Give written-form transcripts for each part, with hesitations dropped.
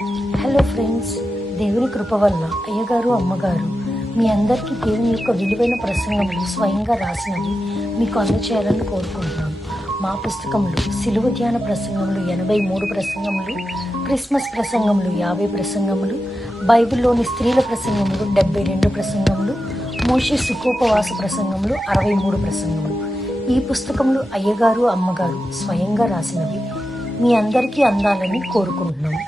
Hello friends, దేవుని కృప వల్ల అయ్యగారు అమ్మగారు మీ అందరికీ దేవుని యొక్క విలువైన ప్రసంగములు స్వయంగా రాసినవి మీకు అందచేయాలని కోరుకుంటున్నాను. మా పుస్తకంలో సిలువ ధ్యాన ప్రసంగములు 83 ప్రసంగములు, క్రిస్మస్ ప్రసంగములు 50 ప్రసంగములు, బైబిల్లోని స్త్రీల ప్రసంగములు 72 ప్రసంగములు, మోషే సుఖోపవాస ప్రసంగములు 63 ప్రసంగములు. ఈ పుస్తకములు అయ్యగారు అమ్మగారు స్వయంగా రాసినవి మీ అందరికీ అందాలని కోరుకుంటున్నాము.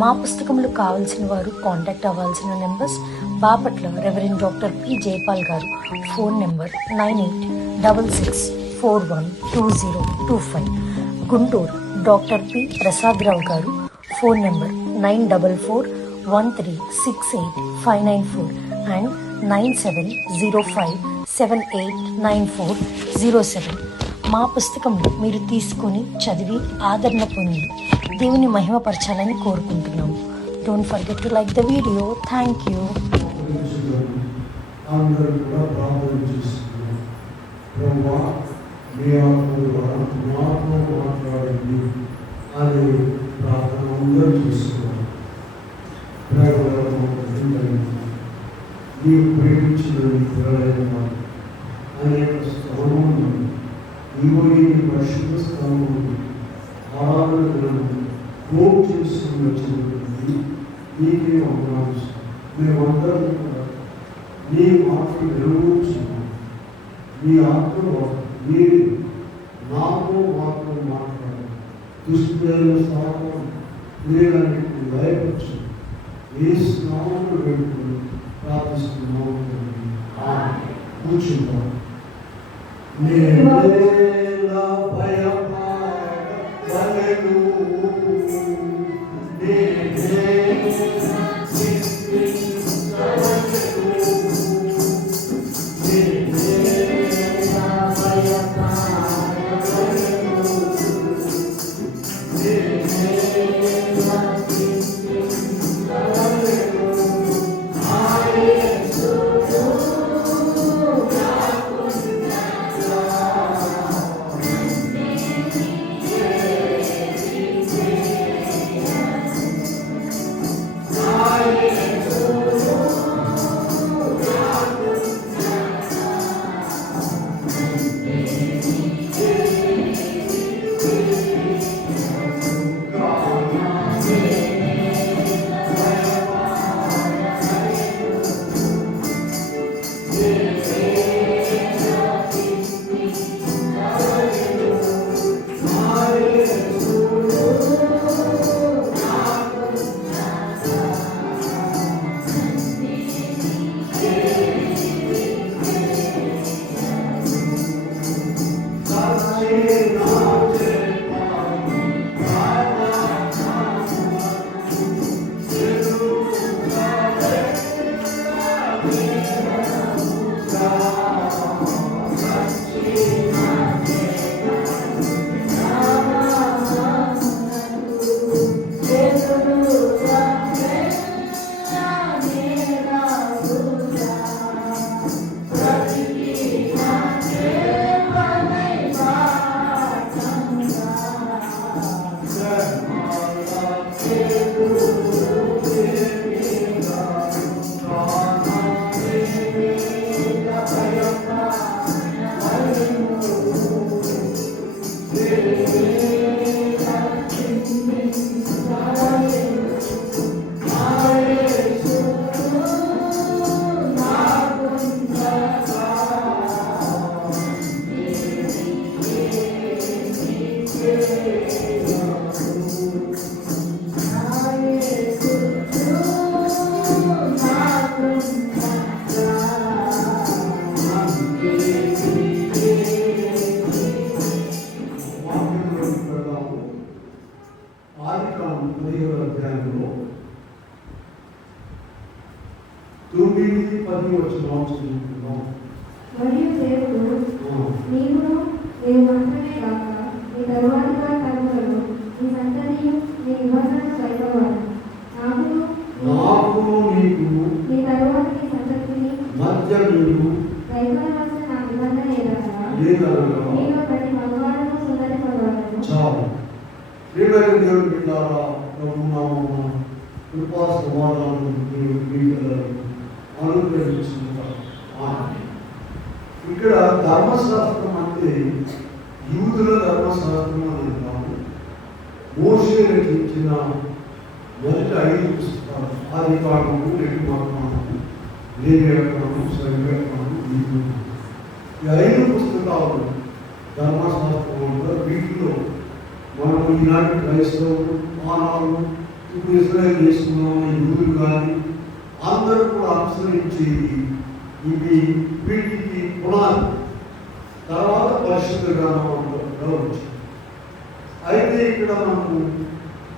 మా పుస్తకములు కావాల్సిన వారు కాంటాక్ట్ అవ్వాల్సిన numbers: Bapatla reverend doctor P Jayapal గారు, phone number 9866412025. Guntur doctor P Prasad Rao గారు, ఫోన్ నెంబర్ 9413685994 అండ్ 9705789407. మా పుస్తకంలో మీరు తీసుకొని చదివి ఆదరణ పొంది దేవుని మహిమపరచాలని కోరుకుంటున్నాము. Don't forget to like the video. Thank you. పరిశుద్ధ స్థానంలో ఆరాధనలను కోట్ చేసుకుని వచ్చినటువంటి నీకే వందనాలు. మేమందరం కూడా నీ మాటలు నెరవేర్చున్నాం. నీ ఆత్మలో మీరు నాతో మాత్రం మాట్లాడాలి. దుష్టులైన స్థానం లేదన్నిటిని భయపరచు. ఏ స్నామంలో పెట్టుకుని ప్రార్థిస్తున్నాము. కూర్చుంటాం. మరియు దేవుడు నీవును నీవు మాత్రమే కాక నీ తరువాతి వారి తరములను నీ సంతతియు నీ నిబంధన కలగవారు. నాకును నీకు నీ తరువాత నీ సంతతిని మధ్య నీవు కలగవలసిన నా నిబంధన ఏదనగా నీవు ప్రతి మగవాడను సుందరి మగవాడను. చాలు. దేవుని బిడ్డలారా, ప్రభువు నామమున కృపా సమాధానం అనుగ్రహించుకుంటారు. ఇక్కడ ధర్మశాస్త్రం అంటే యూదుల ధర్మశాస్త్రం అని అంటాము. మోషే రచించిన మొదటి 5 పుస్తకాలు ఆదికాండము, నిర్గమాకాండము, లేవియాకాండము, సంఖ్యాకాండము, ఈ 5 పుస్తకాలు ధర్మశాస్త్రం అంటారు. వీటిలో మనం ఈనాటి క్రైస్తవులు, మానవులు, ఇప్పుడు ఇస్రాయేల్ దేశంలో యూదులు కానీ అందరూ కూడా అనుసరించేది ఇవి. వీటికి పునాది తర్వాత పరిశుద్ధ గ్రంథంలో వచ్చింది. అయితే ఇక్కడ మనము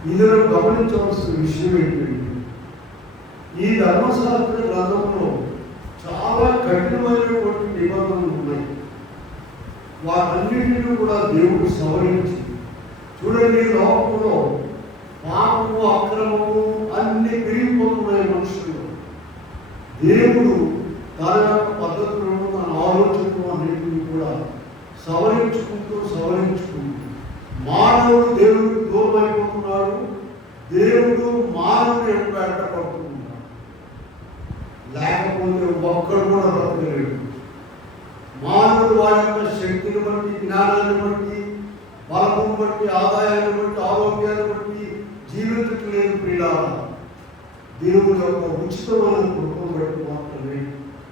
ఇందులో గమనించవలసిన విషయం ఏంటంటే ఈ ధర్మశాస్త్ర గ్రంథంలో చాలా కఠినమైనటువంటి నిబంధనలు ఉన్నాయి. వాటన్నింటినీ కూడా దేవుడు సవరించి, చూడండి, లోకంలో పాపము, అక్రమము అన్ని పెరిగిపోతున్నాయి మనుషులు. దేవుడు తన యొక్క పద్ధతులను, తన ఆలోచనలు అన్నింటినీ కూడా సవరించుకుంటూ మానవుడు దేవుడికి దూరం అయిపోతున్నాడు. దేవుడు మానవుని యొక్క వెంటపడుతున్నాడు. లేకపోతే ఒక్కడు కూడా బ్రతకలేడు. మానవుడు వారి యొక్క శక్తిని బట్టి, జ్ఞానాన్ని బట్టి, బలమును బట్టి, ఆదాయాన్ని బట్టి, ఆరోగ్యాన్ని బట్టి జీవించట్లేదు. ప్రియులారా, దేవుని యొక్క ఉచితమైన కృపను బట్టి మాత్రమే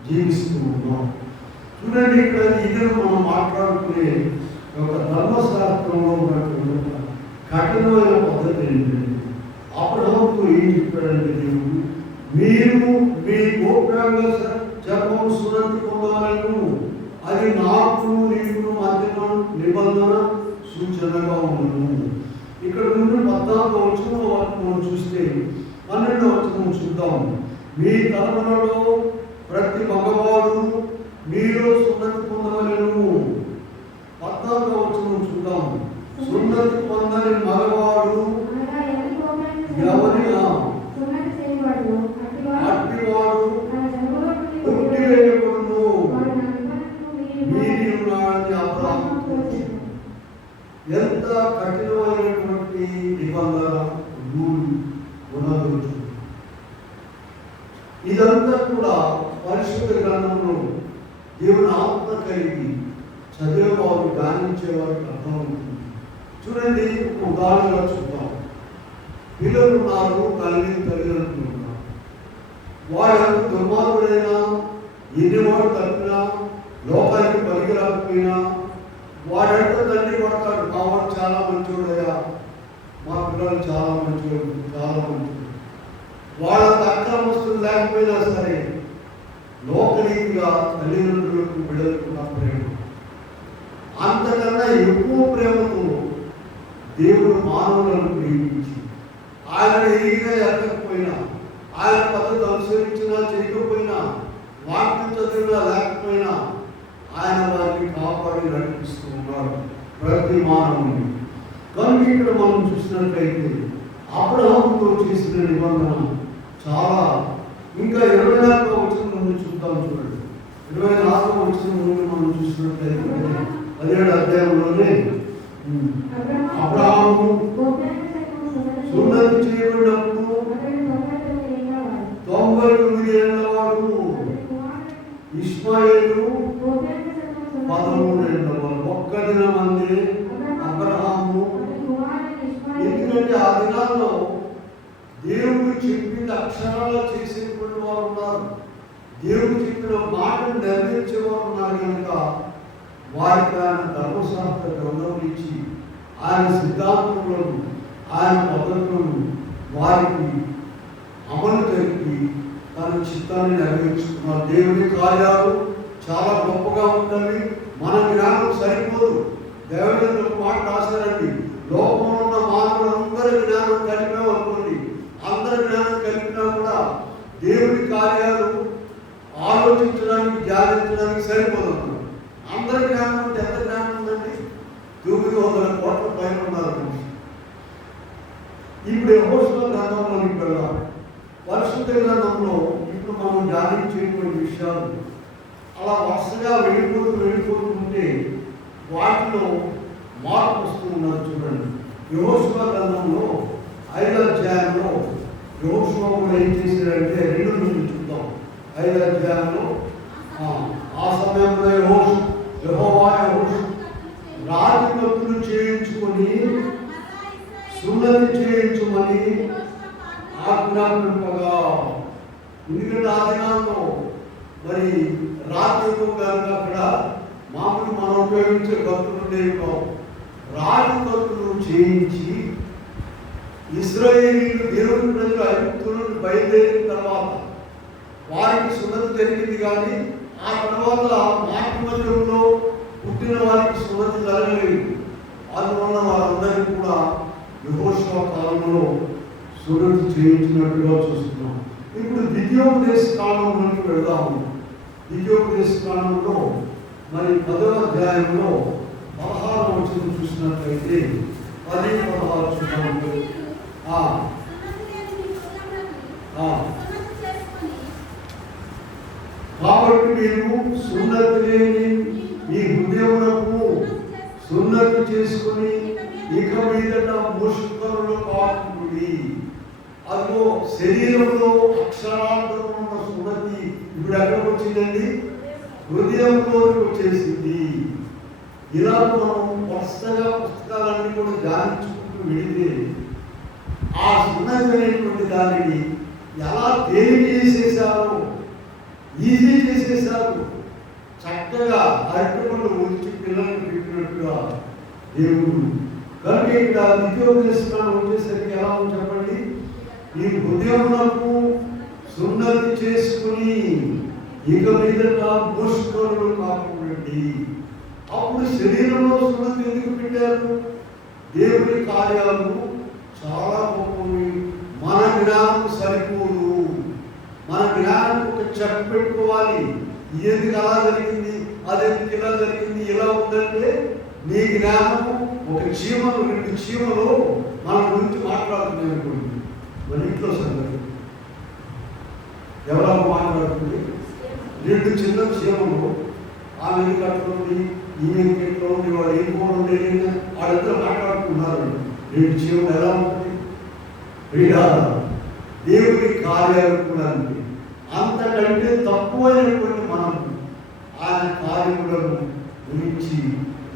జీవిస్తూ ఉన్నాం. చూడండి, ఇక్కడ ఇదే మనం మాట్లాడుకునే ఒక ధర్మశాస్త్రంలో ఉన్నటువంటి కఠినమైన పద్ధతి ఏంటంటే, అబ్రహాముతో ఏం చెప్పాడంటే దేవుడు, మీరు మీ గోప్యాంగ చర్మం సున్నతి పొందాలను, అది నాకు నీకు మధ్య నిబంధన సూచనగా ఉండను. ఇక్కడ నుండి 14వ వచనం వరకు మనం చూస్తే 12వ వచనం చూద్దాం. మీ తరములలో ప్రతి మగవాడు మీలో సున్నతి పొందవలెను. 14వ వచనం చూద్దాం. సున్నతి పొందని మగవాడు ఎవరి అట్టివాడు పుట్టివేయబడును. వీరి ఉన్నాడని అబ్రహాము. ఎంత కఠినమైనటువంటి నిబంధన ఉన్నది. ఇదంతా కూడా పరిశుద్ధ గ్రంథంలో దేవుని ఆత్మ కలిగి చదివేవారు, ధ్యానించేవారికి అర్థమవుతుంది. చూడండి, ఒక ఉదాహరణగా చూద్దాం. పిల్లలు ఉన్నారు, తల్లిదండ్రులు ఉన్నారు. వాడు దుర్మార్గుడైనా, ఎన్నివాడు తప్పినా, లోకానికి పనికి రాకపోయినా వాడంటే తండ్రి పడతాడు, మావాడు చాలా మంచివాడయ్యా, మా పిల్లలు చాలా మంచివాడు, చాలా మంచివాడు. వాళ్ళ అక్రమస్తులు లేకపోయినా సరే లోకరీతిగా తల్లిదండ్రులకు, బిడ్డలకు ఉన్న ప్రేమ, అంతకన్నా ఎక్కువ ప్రేమతో దేవుడు మానవులను ప్రేమించి, ఆయన ఏదిగా ఎరగకపోయినా, ఆయన పద్ధతి అనుసరించినా చేయకపోయినా, వాక్యం చదివినా లేకపోయినా ఆయన వారిని కాపాడి నడిపిస్తూ ఉన్నాడు ప్రతి మానవుని. కనుక ఇక్కడ మనం చూసినట్లయితే అబ్రహాముతో చేసిన నిబంధన చాలా. ఇంకా 24వ వచనం నుండి చూద్దాం. చూడండి, 24వ వచనం నుండి మనం చూసినట్లయితే 17వ అధ్యాయంలోనే అబ్రహాము సున్నతి చేయబడినప్పుడు 99 ఏళ్ల వాడు, ఇష్మాయేలు 13 ఏళ్ల వాడు. ఒక్క దినమందే అబ్రహాము. ఎందుకంటే ఆ దినాల్లో దేవుడు చెప్పిన అక్షరాలు చేసేటువంటి వారు ఉన్నారు, దేవుడు చెప్పిన మాటను నెరవేర్చేవారు ఉన్నారు. కనుక వారికి ఆయన ధర్మశాస్త్ర గ్రంథం ఇచ్చి ఆయన సిద్ధాంతములను, ఆయన పద్ధతులను వారికి అమలు జరిపి తన చిత్తాన్ని నెరవేర్చుకున్నారు. దేవుని కార్యాలు చాలా గొప్పగా ఉంటాయి. మన జ్ఞానం సరిపోదు. దేవుని ఒక మాట రాశారండి, లోకంలో ఉన్న మానవులందరి జ్ఞానం కలిపామనుకోండి, అందరి జ్ఞానం కలిపినా కూడా దేవుని కార్యాలు ఆలోచించడానికి, ధ్యానించడానికి సరిపోదు. అందరి జ్ఞానం అంటే ఎంత జ్ఞానం ఉందండి? 900 కోట్ల పైన ఉన్నారు. ఇప్పుడు యెహోషువ గ్రంథంలోకి వెళ్దాం. పరిశుద్ధ గ్రంథంలో ఇప్పుడు మనం ధ్యానించేటువంటి విషయాలు అలా వరుసగా వెళ్ళిపోతుంటే వాటిలో మార్పు వస్తూ ఉన్నారు. చూడండి, యెహోషువ గ్రంథంలో 5వ అధ్యాయంలో యెహోషువ కూడా ఏం చేశాడంటే 2 నుంచి చూద్దాం 5వ అధ్యాయంలో ఆ సమయంలో యెహోవా రాజభక్తులు చేయించుకొని సున్నతి చేయించుమని ఆజ్ఞాపింపగా. ఎందుకంటే ఆ దినాల్లో మరి రాజు కనుక అక్కడ మామూలు మనం ఉపయోగించే భక్తులు ఉండేవి కావు. రాజు భక్తులు చేయించి ఇశ్రాయేలీయులు దేవుని ప్రజలు ఐగుప్తు నుండి బయలుదేరిన తర్వాత వారికి సున్నతి జరిగింది, కానీ ఆ తర్వాత మాటి మధ్యంలో పుట్టిన వారికి సున్నతి జరగలేదు. అందువల్ల వారందరికీ కూడా యెహోషువ కాలంలో సున్నతి చేయించినట్టుగా చూస్తున్నాం. ఇప్పుడు ద్వితీయోపదేశ కాలంలోకి వెళ్దాము. ద్వితీయోపదేశ కాలంలో మరి 10వ అధ్యాయంలో 16వ వచనం చూసినట్లయితే 10-16 చూద్దాము. కాబట్టి మీరు సున్నతి లేని మీ హృదయములకు సున్నతి చేసుకుని ఇక మీదట ముష్కరులు కాకుండి. అదో శరీరంలో అక్షరాంతరం ఉన్న సున్నతి ఇప్పుడు ఎక్కడికి వచ్చిందండి? హృదయంలోకి వచ్చేసింది. ఇలా మనం వరుసగా పుస్తకాలన్నీ కూడా ధ్యానించుకుంటూ వెళితే ఆ సున్నతి అనేటువంటి దానిని ఎలా తేలిక చేసేసారో, ఈజీ చేసేసారు. చక్కగా అరటిపండు ఉంచి పిల్లల్ని పెట్టినట్టుగా దేవుడు. కనుక ఇక్కడ ద్వితీయోపదేశకాలం వచ్చేసరికి ఎలా ఉంది చెప్పండి? ఈ హృదయములకు సున్నతి చేసుకుని ఇక మీదట ముష్కరులు కాకుండండి. అప్పుడు శరీరంలో సున్నతి ఎందుకు పెట్టారు? దేవుడి కార్యాలు చాలా గొప్పవి. మన జ్ఞానం సరిపోదు. మన జ్ఞానం ఒక చెక్ పెట్టుకోవాలి. ఎందుకు అలా జరిగింది, అదెందుకు ఇలా జరిగింది, ఇలా ఉందంటే నీ జ్ఞానము ఒక చీమలు 2 చీమలు మన గురించి మాట్లాడుతుంది అనుకోండి. మన ఇంట్లో సంగతి ఎవరో మాట్లాడుతుంది. 2 చిన్న చీమలు ఆమె కట్టుకుంది, ఈమె కట్టుకుంది, వాడు ఏం కూడా ఉండేది, వాళ్ళిద్దరు మాట్లాడుతున్నారు. 2 చీమలు ఎలా ఉంటుంది? దేవుడి కార్యాలు కూడా అంతే. అంతకంటే తక్కువైనటువంటి మనం ఆయన కార్యములను గురించి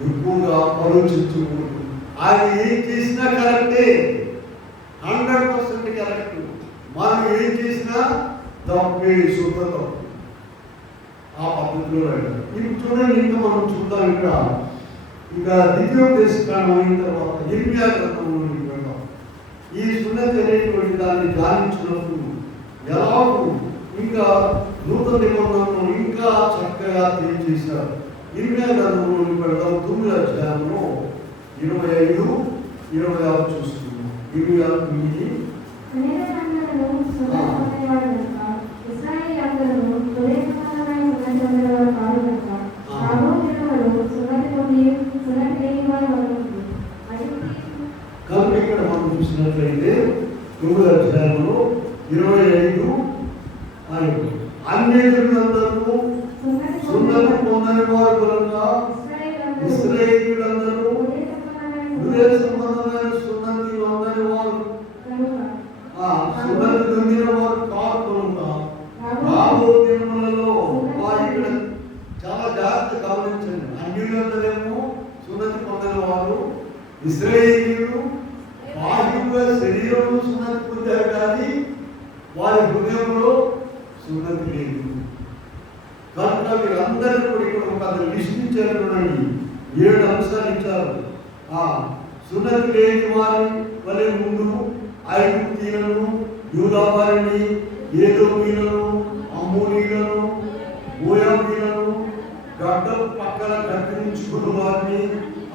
ఎక్కువగా ఆలోచించుకుంటూ ఆయన ఏం చేసినా కరెక్టే, 100% కరెక్ట్. మనం ఏం చేసినా తప్పే, శుద్ధ తప్పు. ఆ పద్ధతిలో వెళ్ళాలి. ఇప్పుడు చూడండి, ఇంకా మనం చూద్దాం. ఇంకా ద్వితీయోపదేశకాండం అయిన తర్వాత ఇర్మియా గ్రంథంలోకి వెళ్దాం. ఈ సున్నతి అనేటువంటి దాన్ని ధ్యానించినప్పుడు ఎలాగూ ఇంకా నూతన నిబంధనలు ఇంకా చక్కగా తెలియజేశారు. ఇర్మియా గ్రంథంలోకి వెళ్దాం. 9వ అధ్యాయంలో 25-26 చూస్తున్నాం. ఇర్మియా 9. కాబట్టి ఇక్కడ మనం చూసినట్లయితే 9వ అధ్యాయంలో 25 అన్యజనులందరూ సున్నతి పొందని వారు కనుక ఇశ్రాయేలీయులందరూ హృదయ సంబంధమైన సున్నతి పొందని వారు, సున్నతి పొందిన వారు కాదు కనుక రాబో దినములలో వారు. ఇక్కడ చాలా జాగ్రత్త గమనించండి. అన్యులందరేమో సున్నతి పొందిన వారు, ఇశ్రాయేలీయులు బాహ్యంగా శరీరంలో సున్నతి పొందారు, కానీ వారి హృదయంలో సున్నతి లేదు. కనుక వీరందరూ కూడా ఇక్కడ ఒక లిస్ట్ ఇచ్చారు. చూడండి, 7 అంశాలు ఇచ్చారు. సున్నతి లేని వారి వలె ముందు ఐగుప్తీయులను, యూదా వారిని, ఏదోమీయులను, అమ్మోనీయులను, మోయాబీయులను, గడ్డ పక్కన కత్తిరించుకున్న వారిని,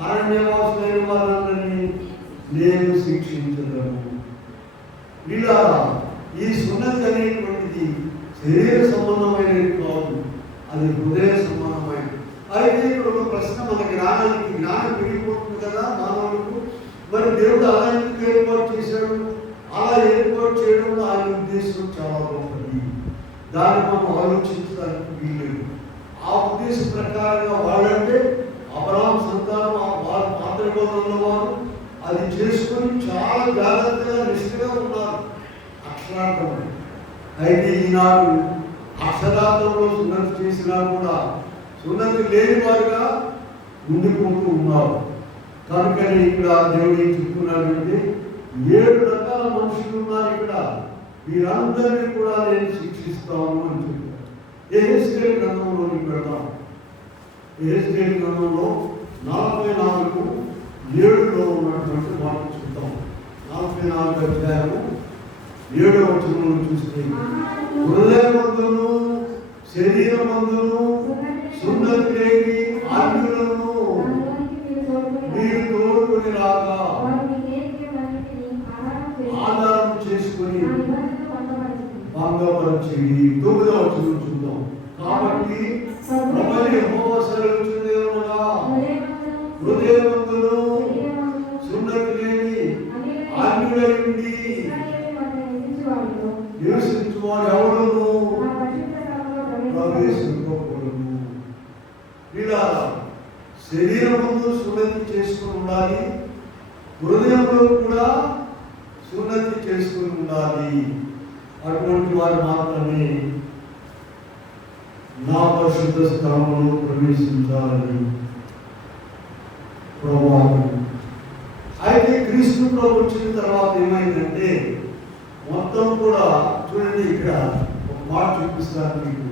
అరణ్యవాసులైన వారందరినీ నేను శిక్షించదను. ఇలా ఈ సున్నతి అనేటువంటిది శరీర సంబంధమైనది కాదు, అది హృదయ సంబంధమైనది. అయితే ఇక్కడ ఒక ప్రశ్న, మన జ్ఞానం పెరిగిపోతుంది కదా మానవులకు. మరి దేవుడు అలా ఎందుకు ఏర్పాటు చేశాడు? అలా ఏర్పాటు చేయడంలో ఆయన ఉద్దేశం చాలా గొప్పది. దాన్ని మనం ఆలోచించడానికి వీల్లేదు. ఆ ఉద్దేశం ప్రకారంగా వాళ్ళంటే అబ్రహాము సంతానం, వారు పాత నిబంధనల వారు అది చేసుకొని చాలా జాగ్రత్తగా నిష్ఠగా ఉన్నారు. అక్షరార్థం. అయితే ఈనాడు అక్షరార్థంలో సున్నతి చేసినా కూడా సున్నతి లేని వారుగా ఉండిపోతూ ఉన్నారు. కనుకని ఇక్కడ దేవుడు ఏం చెప్తున్నాడంటే 7 రకాల మనుషులు ఉన్నారు ఇక్కడ, వీరందరినీ కూడా నేను శిక్షిస్తాను అని చెప్పారు. యెహెజ్కేలు గ్రంథంలోనికి వెళ్దాం. యెహెజ్కేలు గ్రంథంలో 44:7 ఉన్నటువంటి మాట చూద్దాం. 44 అధ్యాయము 7వ వచనంలో చూస్తే, హృదయమందును శరీరమందును సున్నతి లేని ఆజ్ఞలను మీరు తోడుకొని రాగా ఆధారం చేసుకొని భంగపరచండి. 9వ వచనం చూద్దాం. కాబట్టి ప్రభువు యెహోవా సెలవిచ్చుచున్నదేమనగా, హృదయమందును సున్నతి లేని ఆజ్ఞలై ఉండి నివసించువాడు ఎవడును ప్రవేశింపకూడదు. ఇలా శరీరమును సున్నతి చేసుకుని ఉండాలి, హృదయంలో కూడా సున్నతి చేసుకుని ఉండాలి. అటువంటి వారు మాత్రమే నా పరిశుద్ధ స్థలంలో ప్రవేశించాలని ప్రభావం. అయితే క్రీస్తు ప్రభు వచ్చిన తర్వాత ఏమైందంటే మొత్తం కూడా చూడండి, ఇక్కడ ఒక మాట చూపిస్తాను మీకు.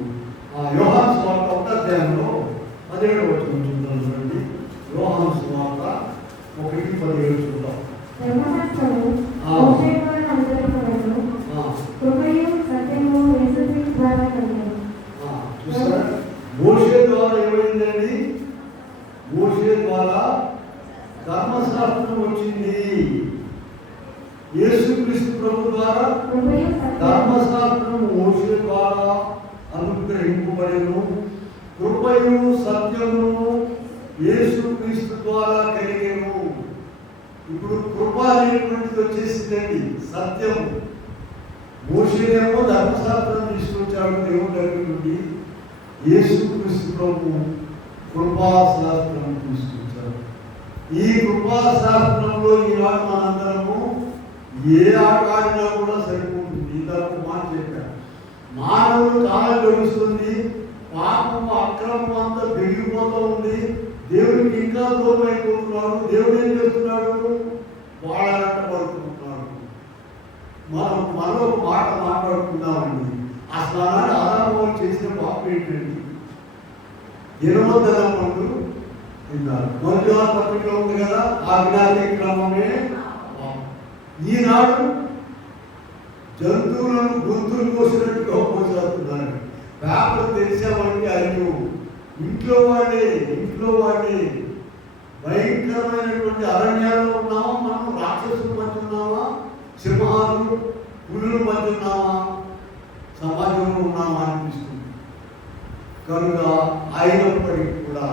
యోహాను సువార్త 1వ అధ్యాయంలో 17వ వచనం చూద్దాం. చూడండి, యోహాను సువార్త 1:17 చూద్దాం. చూసారా, మోషే ద్వారా ఏమైందండి? మోషే ద్వారా ధర్మశాస్త్రం వచ్చింది. యేసుక్రీస్తు ప్రభు ద్వారా ధర్మశాస్త్రం మోషే ద్వారా అనుగ్రహింపబడెను. కృపయు సత్యమును యేసుక్రీస్తు ద్వారా కలిగెను. ఇప్పుడు కృప అనేటువంటిది వచ్చేసిందండి, సత్యం. మోషేనేమో ధర్మశాస్త్రం తీసుకొచ్చాడు దేవుడి దగ్గర నుండి, యేసుక్రీస్తు ప్రభు కృపాశాస్త్రం తీసుకొచ్చాడు. ఈ కృపాశాస్త్రంలో ఈనాడు మనందరము ఏ ఆట ఆడినా కూడా సరిపోతుంది. ఇంతకు మాట చెప్పాను, మానవుడు కాలం గడుస్తుంది, పాపం అక్రమం అంతా పెరిగిపోతూ ఉంది, దేవుడికి ఇంకా దూరం అయిపోతున్నాడు. దేవుడు ఏం చేస్తున్నాడు? వాడగట్టబడుతున్నాడు. మనం మరో మాట మాట్లాడుతున్నామండి. అసలు ఆనాడు ఆరంభం చేసిన పాపం ఏంటండి? దినవంతరం పండు తిన్నారు. మొదటి పత్రికలో ఉంది కదా, ఆజ్ఞాతి క్రమమే. ఈనాడు జంతువులను గొంతులు కోసినట్టుగా పోసేస్తున్నారు. పేపర్ తెలిసామంటే అయ్యో, ఇంట్లో వాడే భయంకరమైనటువంటి అరణ్యాల్లో ఉన్నామా, మనం రాక్షసుల మధ్య ఉన్నామా, సింహాలు పులుల మధ్య ఉన్నామా, సమాజంలో ఉన్నామా అనిపిస్తుంది. కనుక అయినప్పటికీ కూడా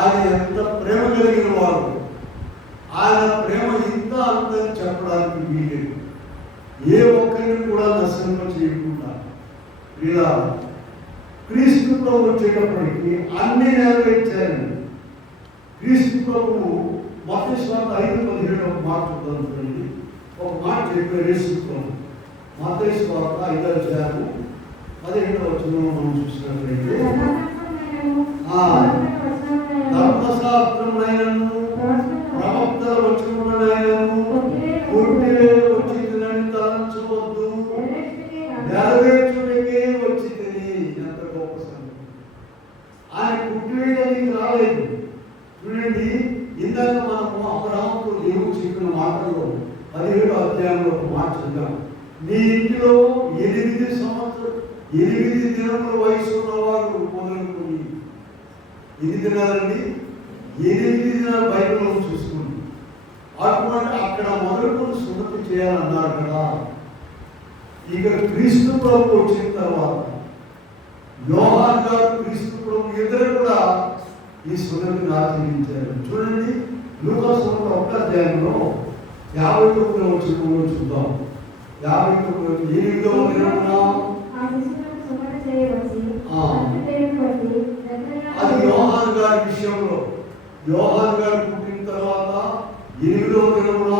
ఆయన ఎంత ప్రేమ కలిగిన వాడు, ఆయన ప్రేమ ఇంత అందని చెప్పడానికి వీలేదు. ఏ ఒక్కరిని కూడా నష్టం చేయకుండా ఇలా క్రీస్తు ప్రభు వచ్చేటప్పటికి అన్ని నెరవేర్చారండి. క్రీస్తు ప్రభువు మత్తయి సువార్త 5:17 ఒక మాట చూద్దాం. ఒక మాట చెప్పారు యేసు ప్రభు. మత్తయి సువార్త 5వ అధ్యాయము 17వ వచనంలో మనం చూసినట్లయితే, ధర్మశాస్త్రమునైనను ప్రవక్తల వచనమునైనను వచ్చిందని తలంచవద్దు, నెరవేర్చుటకే వచ్చిందని. ఎంత గొప్ప సంగతి! ఆయన పుట్టివేయడానికి రాలేదు. చూడండి, ఇందాక మనము అబ్రహాముతో దేవుడు చెప్పిన మాటల్లో 17వ అధ్యాయంలో ఒక మాట చదివాం. నీ ఇంటిలో 8 దినముల వయసు ఉన్నవాడు మొదలుకొని, ఎన్ని దినాలండి? 8 దినాలు బైబిల్లో చూసుకోండి. అటువంటి అక్కడ మొదలుకొని సున్నతి చేయాలన్నారు కదా. ఇక క్రీస్తు ప్రభు వచ్చిన తర్వాత యోహాను గారు, క్రీస్తు ప్రభు ఇద్దరు కూడా ఈ సున్నతిని ఆచరించారు. చూడండి, లూకా సువార్త 1వ అధ్యాయంలో 59వ వచనంలో చూద్దాం. 58వ దినమున అది యోహాను గారి విషయంలో, యోహాను గారు పుట్టిన తర్వాత 8వ దినమున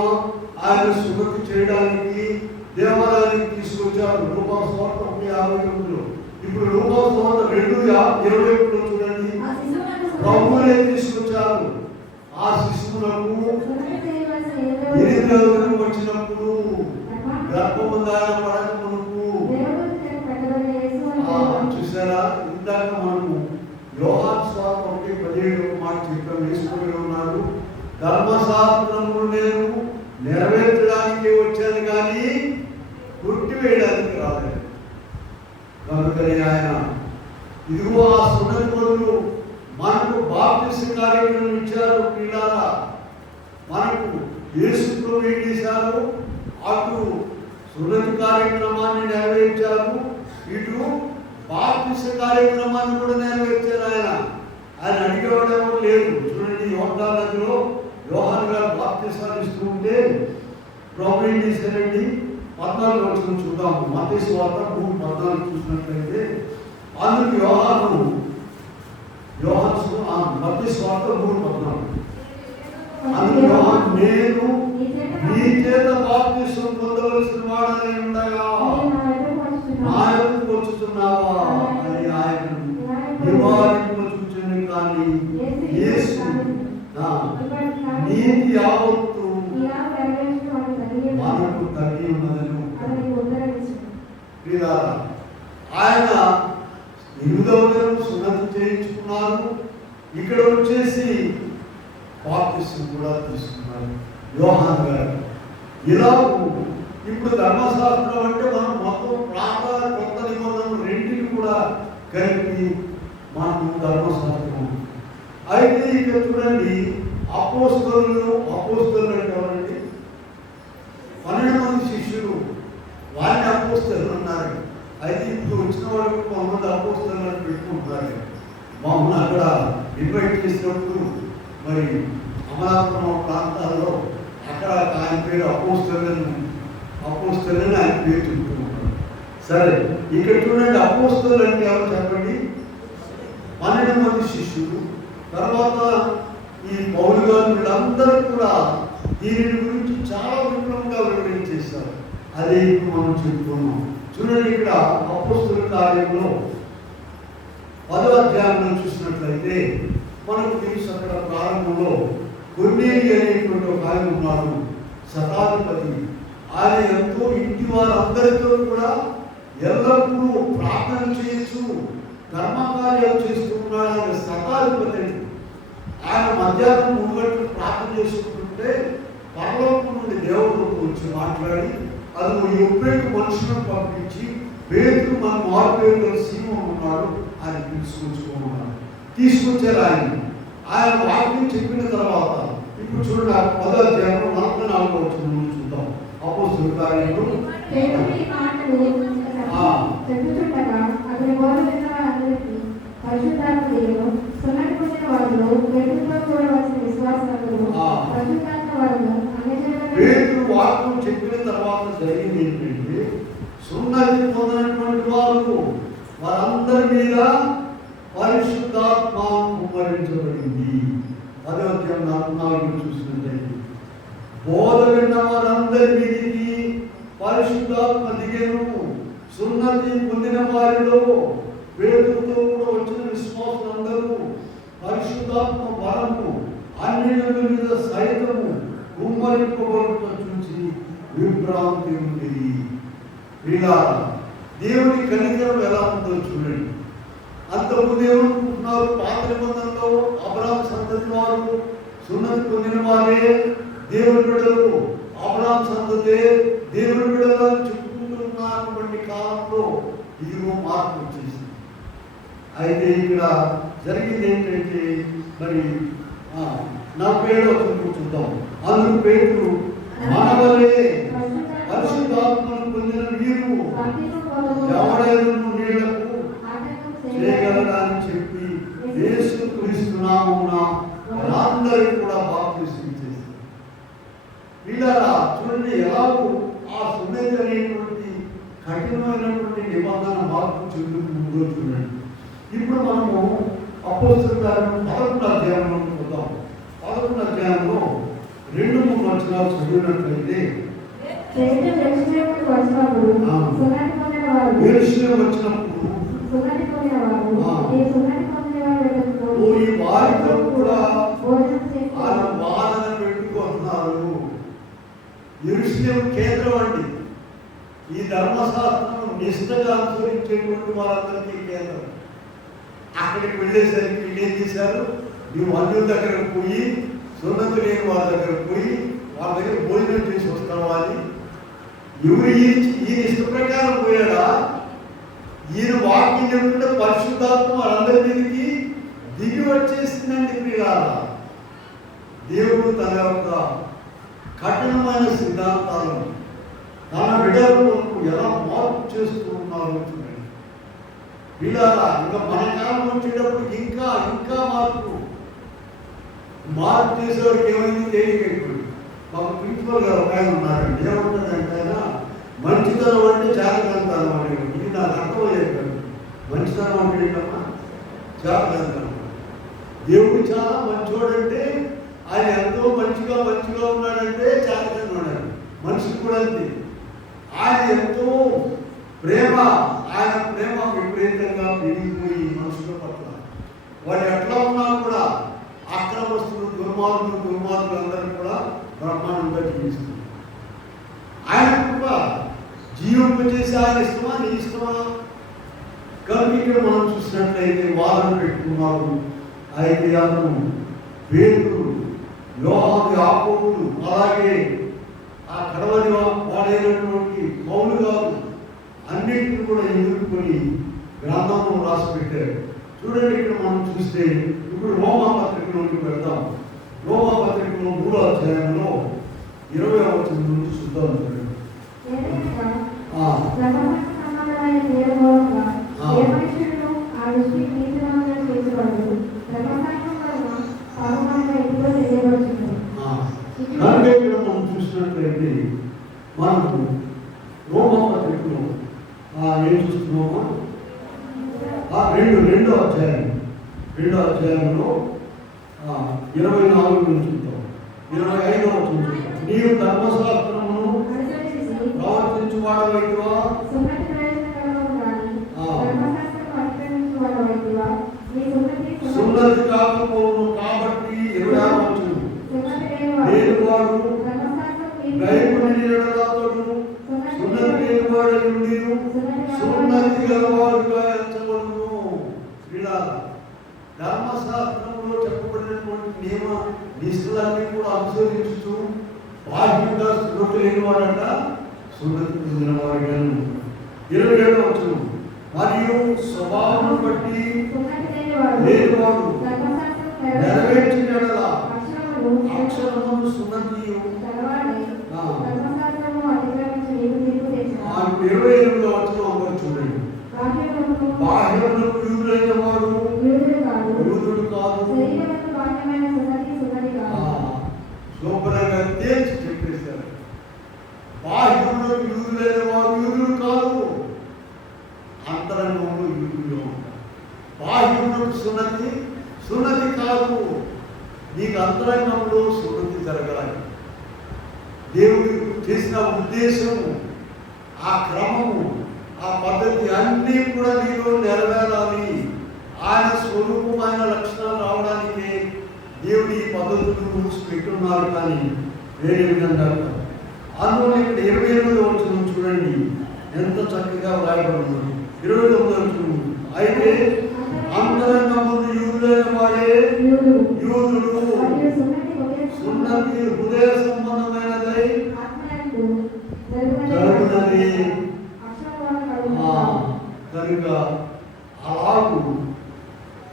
ఆయన సున్నతి చేయడానికి దేవాలయానికి తీసుకొచ్చారు రూపాయల స్వార్థ 1:59. ఇప్పుడు రూపాయల స్వార్థ 2:21 చూడండి. ప్రభువునే తీసుకొచ్చారు. ఆ శిశువులకు 8 రోజులు వచ్చినప్పుడు గర్భముందాన పడకమునకు చూసారా, ఇందాక మనము యోహాను సువార్త 1:17 మాట చెప్పాం. వేసుకొని ఉన్నారు, ధర్మశాస్త్రమును నేను నెరవేర్చడానికి వచ్చాను కానీ కొట్టివేయడానికి రాలేదు. కనుకనే ఆయన ఇదిగో ఆ సున్నతి బదులు మనకు బాప్తిస్మ కార్యక్రమం ఇచ్చారు. పిల్లారా, మనకు యేసు ప్రభువు ఏం చేశారు? అటు సున్నతి కార్యక్రమాన్ని నెరవేర్చారు, ఇటు బాప్తిస్మ కార్యక్రమాన్ని కూడా నెరవేర్చారు. ఆయన అడిగేవాడు ఎవరు లేరు. చూడండి, యోర్దాను నదిలో యోహాను గారు బాప్తిస్మాలు ఇస్తూ ఉంటే ప్రభు ఏం చేశారండి? 14 వచనం చూద్దాము. మత్తయి సువార్త 3:14 చూసినట్లయితే అందుకు మత్తయి సువార్త 3:14 అందుకు యోహాను, నేను నీ చేత బాప్తిస్మం పొందవలసిన వాడని ఉండగా నా యొద్దకు వచ్చుచున్నావా అని ఆయనను నివారింపచుచును. కానీ యేసు నీతి యావత్తు మనకు తగ్గి ఉన్నదను. ఆయన 8వ దినం సున్నతి చేయించుకున్నారు. ఇక్కడ వచ్చేసి బాప్తిస్మం కూడా తీసుకున్నారు యోహాను గారు. ఇలా ఇప్పుడు ధర్మశాస్త్రం అంటే మనం మొత్తం ప్రాణ కొత్త నిబంధనలు రెండింటిని కూడా కలిపి మనకు ధర్మశాస్త్రం. అయితే ఇక్కడ చూడండి, అపోస్తలులు అంటే ఎవరండి? 12 మంది శిష్యులు, వారిని అపోస్తలులు అన్నారు. అయితే ఇప్పుడు వచ్చిన వాళ్ళు కొంతమంది అపోస్తలులు అని పెట్టుకుంటున్నారు. మమ్మల్ని అక్కడ ఇన్వైట్ చేసినప్పుడు మరి అమలాపురం ప్రాంతాల్లో అక్కడ ఆయన పేరు అపోస్తలులని ఆయన పేరు చెప్తూ ఉంటారు. సరే, ఇక్కడ చూడండి, అపోస్తలులు అంటే ఎవరు చెప్పండి? 12 మంది శిష్యులు. తర్వాత ఈ పౌలు గారు వీళ్ళందరూ కూడా దీని గురించి చాలా విపులంగా వివరించేశారు. అదే ఇప్పుడు మనం చెప్పుకున్నాం. చూడండి, ఇక్కడ అపోస్తలుల కార్యంలో 10వ అధ్యాయంలో చూసినట్లయితే మనకు తెలుసు, అక్కడ ప్రారంభంలో కొర్నేలి అనేటువంటి ఒక ఆయన ఉన్నాడు, శతాధిపతి. ఆయన ఎంతో ఇంటి వారందరితో కూడా ఎల్లప్పుడూ ప్రార్థన చేయొచ్చు, ధర్మకార్యాలు చేస్తూ ఉన్నాడు. ఆయన శతాధిపతి. ఆయన మధ్యాహ్నం 3 గంటలు ప్రార్థన చేసుకుంటుంటే పరలోకం నుండి దేవుడితో వచ్చి మాట్లాడి, అది నువ్వు ఎప్పుడైతే మనుషులను పంపించి పేతురు మన మార్పేరు సీమోను ఉన్నాడు, ఆయన తీసుకొచ్చుకోమన్నాడు. తీసుకొచ్చారు. ఆయన వాక్యం చెప్పిన తర్వాత ఇప్పుడు చూడండి, 10వ అధ్యాయంలో 44వ వచనం చూద్దాం. అపోస్తలుల కార్యాలు పేతురు వాక్యం చెప్పిన తర్వాత జరిగింది ఏంటంటే, సున్నతి పొందినటువంటి వారందరి మీద పరిశుద్ధాత్మ కుమ్మరించబడింది. 10వ అధ్యాయం 44 చూసినట్లయితే బోధ విన్న వారందరి మీదకి పరిశుద్ధాత్మ దిగెను. సున్నతి పొందిన వారిలో పేతురుతో కూడా వచ్చిన విశ్వాసులందరూ పరిశుద్ధాత్మ బలము అన్యుల మీద సైతము కుమ్మరింపబడుట చూసి విభ్రాంతి ఉండేది. ఇలా దేవుని కనికరం ఎలా ఉందో చూడండి. అంతకుముందు ఏమనుకుంటున్నారు? పాత నిబంధనలో అబ్రహాము సంతతి వారు సున్నతి పొందిన వారే దేవుని బిడ్డలు, అబ్రహాము సంతతే దేవుని బిడ్డలు చెప్పుకుంటున్నటువంటి కాలంలో ఇదిగో మార్పు వచ్చేసింది. అయితే ఇక్కడ జరిగింది ఏంటంటే, మరి 47వ వచనం చూద్దాం. అందుకు పేతురు, మనవలే పరిశుద్ధాత్మను పొందిన మీరు ఎవడైనా నీళ్లకు చేయగలరని చెప్పి యేసు క్రీస్తు నామమున అందరికీ కూడా బాప్తిస్మం చేశారు. వీళ్ళరా చూడండి, ఎలాగో ఆ సున్నతి అనేటువంటి కఠినమైనటువంటి నిబంధన మార్పు చెందుతుందో చూడండి. ఇప్పుడు మనము అపోస్తలుల కార్యం 11వ అధ్యాయంలో చూద్దాం. 11వ అధ్యాయంలో 2-3 వచనాలు చదివినట్లయితే సైన్యం యెరూషలేముకు వచ్చినప్పుడు ఆ. సున్నతి పొందిన వారు యెరూషలేము వచ్చినప్పుడు సున్నతి పొందిన వారు ఆ. ఈ సున్నతి పొందిన వారు వెళ్తూ ఈ వారితో కూడా భోజనం చేసి ఆయన వాదన పెట్టుకుంటున్నారు. యెరూషలేము కేంద్రం అండి. ఈ ధర్మశాస్త్రం నిష్ఠగా అనుసరించేటువంటి వారందరికీ కేంద్రం. అక్కడికి వెళ్ళేసరికి వీళ్ళు ఏం చేశారు? నువ్వు అన్యుల దగ్గరకు పోయి, సున్నతి లేని వాళ్ళ దగ్గరకు పోయి వాళ్ళ దగ్గర భోజనం చేసి వస్తావని. ఎవరు ఈయన ఇష్ట ప్రకారం పోయాడా? ఈయన వాక్యం చెప్తుంటే పరిశుద్ధాత్మ వాళ్ళందరి మీదకి దిగి వచ్చేసిందండి. ప్రియులారా, దేవుడు తన యొక్క కఠినమైన సిద్ధాంతాలను తన బిడ్డలకు ఎలా మార్పు చేస్తూ ఉన్నారు చూడండి. ప్రియులారా, ఇంకా మన కాలం వచ్చేటప్పుడు ఇంకా ఇంకా మార్పు చేసేవాడికి ఏమైంది? తేలికైపోయింది. మాకు ప్రిన్సిపల్ గారు ఒక ఆయన ఉన్నారండి. ఏమంటాడంటే ఆయన మంచితనం అంటే జాతకంతనం అని. ఇది నాకు అర్థమయ్యేది. మంచితనం అంటే ఏంటమ్మా? జాతకంతనం. దేవుడు చాలా మంచివాడంటే ఆయన ఎంతో మంచిగా ఉన్నాడంటే జాతకంగా ఉన్నాడు. మనిషి కూడా అంతే. ఆయన ఎంతో ప్రేమ, ఆయన ప్రేమ విపరీతంగా పెరిగిపోయి మనుషుల పట్ల వాడు ఎట్లా ఉన్నా కూడా అక్రమస్తులు, దుర్మార్గులు అందరూ కూడా బ్రహ్మాండంగా జీవిస్తుంది. ఆయన కృప జీవింపజేసి ఆయన ఇష్టమా, నీ ఇష్టమా? కనుక ఇక్కడ మనం చూసినట్లయితే వాదన పెట్టుకున్నారు. అయితే అతను పేతురు, యోహాను, యాకోబులు, అలాగే ఆ కడవని వాడైనటువంటి పౌలు గారు అన్నింటిని కూడా ఎదుర్కొని గ్రంథంలో రాసి పెట్టారు. చూడండి, ఇక్కడ మనం చూస్తే ఇప్పుడు రోమా పత్రికలోకి వెళ్దాం. రోమా పత్రికలో 3వ అధ్యాయంలో 20వ వచనం నుంచి చూద్దాం. చూడండి. ఆ. సంబంధమైన క్రియల మూలంగా ఏ మనుషులను ఆ దృష్టికి నీతిమంతులుగా చేసేవాడు ధర్మశాస్త్రం వలన పాపముగా ఎప్పుడో తెలియబడుతుంది. కనుక ఇక్కడ మనం చూసినట్లయితే మనకు రోమా పత్రికలో ఏం చూస్తున్నామా? రెండో అధ్యాయంలో 24 నుంచి చూద్దాం. 25వ వచనం చూద్దాం. నీవు ధర్మశాస్త్రమును ప్రవర్తించువాడవైతివా? సున్నతి ప్రయోజనకరము కానీ ధర్మశాస్త్రం అతిక్రమించువాడవైతివా? నీ సున్నతి కాకపోవును కాబట్టి 26వ వచనం. సున్నతి లేనివాడు ధర్మశాస్త్రం దైవముని ఎడలాతోడు సున్నతి లేనివాడు ఉండియు సున్నతి గలవాడుగా ఎంచబడును. ఇలా ధర్మశాస్త్రంలో చెప్పబడినటువంటి నియమ నిష్ఠలన్నీ కూడా అనుసరించుతూ బాధ్యంగా సున్నతి లేనివాడట సున్నతి పొందినవాడుగాను. 27వ వచనం. మరియు స్వభావం బట్టి లేనివాడు నెరవేర్చిన ఎడల అక్షరమును సున్నతియు. 28వ వచనం అందరూ చూడండి. బాహ్యములకు యూదులైన వాడు యూదుడు కాదు. శుభ్రంగా తేల్చి చెప్పేశారు. బాహ్యములకు యూదులైన వాడు యూదుడు కాదు, అంతరంగంలో యూదుడు ఉంటారు. బాహ్యములకు సున్నతి కాదు, నీకు అంతరంగంలో సున్నతి జరగాలి. దేవుడు చేసిన ఉద్దేశము, ఆ క్రమము, ఆ పద్ధతి అన్నీ కూడా నీలో నెరవేరాలి. ఆయన స్వరూపమైన లక్షణాలు రావడానికి దేవుడు ఈ పద్ధతులు రూల్స్ పెట్టున్నారు. కానీ వేరే విధంగా అందులో ఇక్కడ 28వ వచనం చూడండి, ఎంత చక్కగా వ్రాయబడి ఉంది. 29వ వచనం. అయితే అంతరంగమును యూదులైన వాడే యూదుడు, సున్నతి హృదయ సంబంధమైనదై జరుగుతుంది. కనుక అలాగూ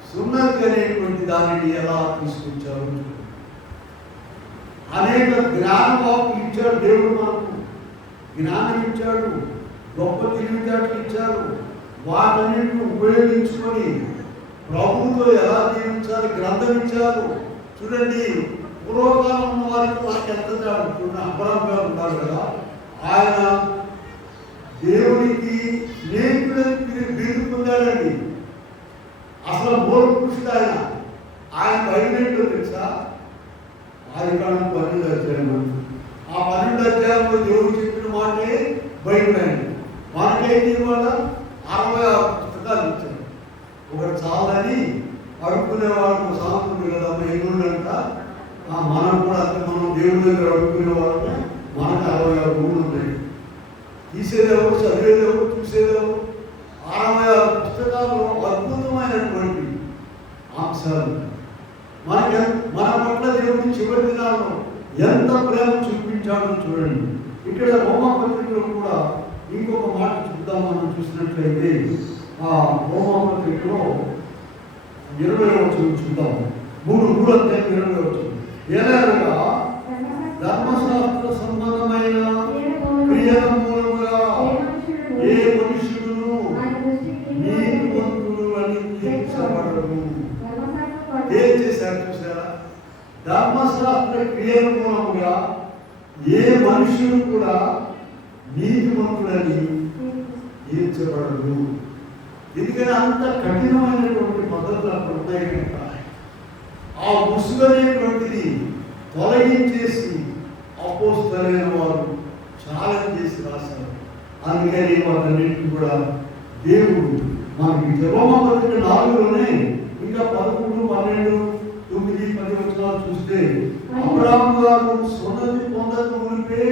సున్నతి అనేటువంటి దానిని ఎలా తీసుకొచ్చారు? అనేక జ్ఞానవాకులు ఇచ్చాడు దేవుడు. మనకు జ్ఞానం ఇచ్చాడు, గొప్ప తెలివితేటలు ఇచ్చాడు. వాటన్నింటిని ఉపయోగించుకొని ప్రభువుతో ఎలా జీవించాలి గ్రంథం ఇచ్చారు. చూడండి, పూర్వకాలం ఉన్న వారికి మనకి ఎంత చూడండి. అబ్రహాం గారు ఉన్నారు కదా, ఆయన దేవునికి స్నేహితుడిని బిరుదు పొందాడండి. అసలు మూల పురుషుడు ఆయన బయలుదేరితో తెలుసా? ఆదికాండం 12వ అధ్యాయం. ఆ 12వ అధ్యాయంలో దేవుడు చెప్పిన నాకేంటి ఇవాళ 66 పుస్తకాలు ఇచ్చారు. ఒకటి చాలని అడుక్కునే వాళ్ళకు సాగుతుంది కదా ఎన్నుండంట. మనం కూడా అంతే, మనం దేవుడి దగ్గర అడుక్కునే వాళ్ళకి మనకు 66 రూములు ఉన్నాయి. తీసేదేవో, చదివేదేవో, చూసేదేవో. 66 పుస్తకాల్లో అద్భుతమైనటువంటి అంశాలు. మన పట్ల దేవుడి చివరి దినాల్లో ఎంత ప్రేమ చూపించాడో చూడండి. ఇక్కడ రోమాపత్రికలో కూడా ఇంకొక మాట చూద్దాం. మనం చూసినట్లయితే ఆ రోమాపత్రికలో 20వ వచనం చూద్దాం. 3 అధ్యాయం 20వ వచనం. ఎలాగగా ధర్మశాస్త్ర సంబంధమైన క్రియల మూలముగా ఏ మనుషుడును నీతిమంతుడు అని తీర్చబడరు. ఏం చేశారు చూసారా? ధర్మశాస్త్ర క్రియల మూలముగా ఏ మనుషుడు కూడా నీతిమంతుడని తీర్చబడదు. ఎందుకని అంత కఠినమైనటువంటి పద్ధతులు అక్కడ ఉన్నాయి కనుక ఆ ముసుగనేటువంటిది తొలగించేసి అపోస్తలైన వారు ఛాలెంజ్ చేసి రాశారు. అందుకని వాటన్నింటినీ కూడా దేవుడు మనకి రోమాపత్రిక 4లోనే ఇంకా 11, 12, 9, 10 వచనాలు చూస్తే అబ్రాహాము గారు సున్నతి పొందక మునిపే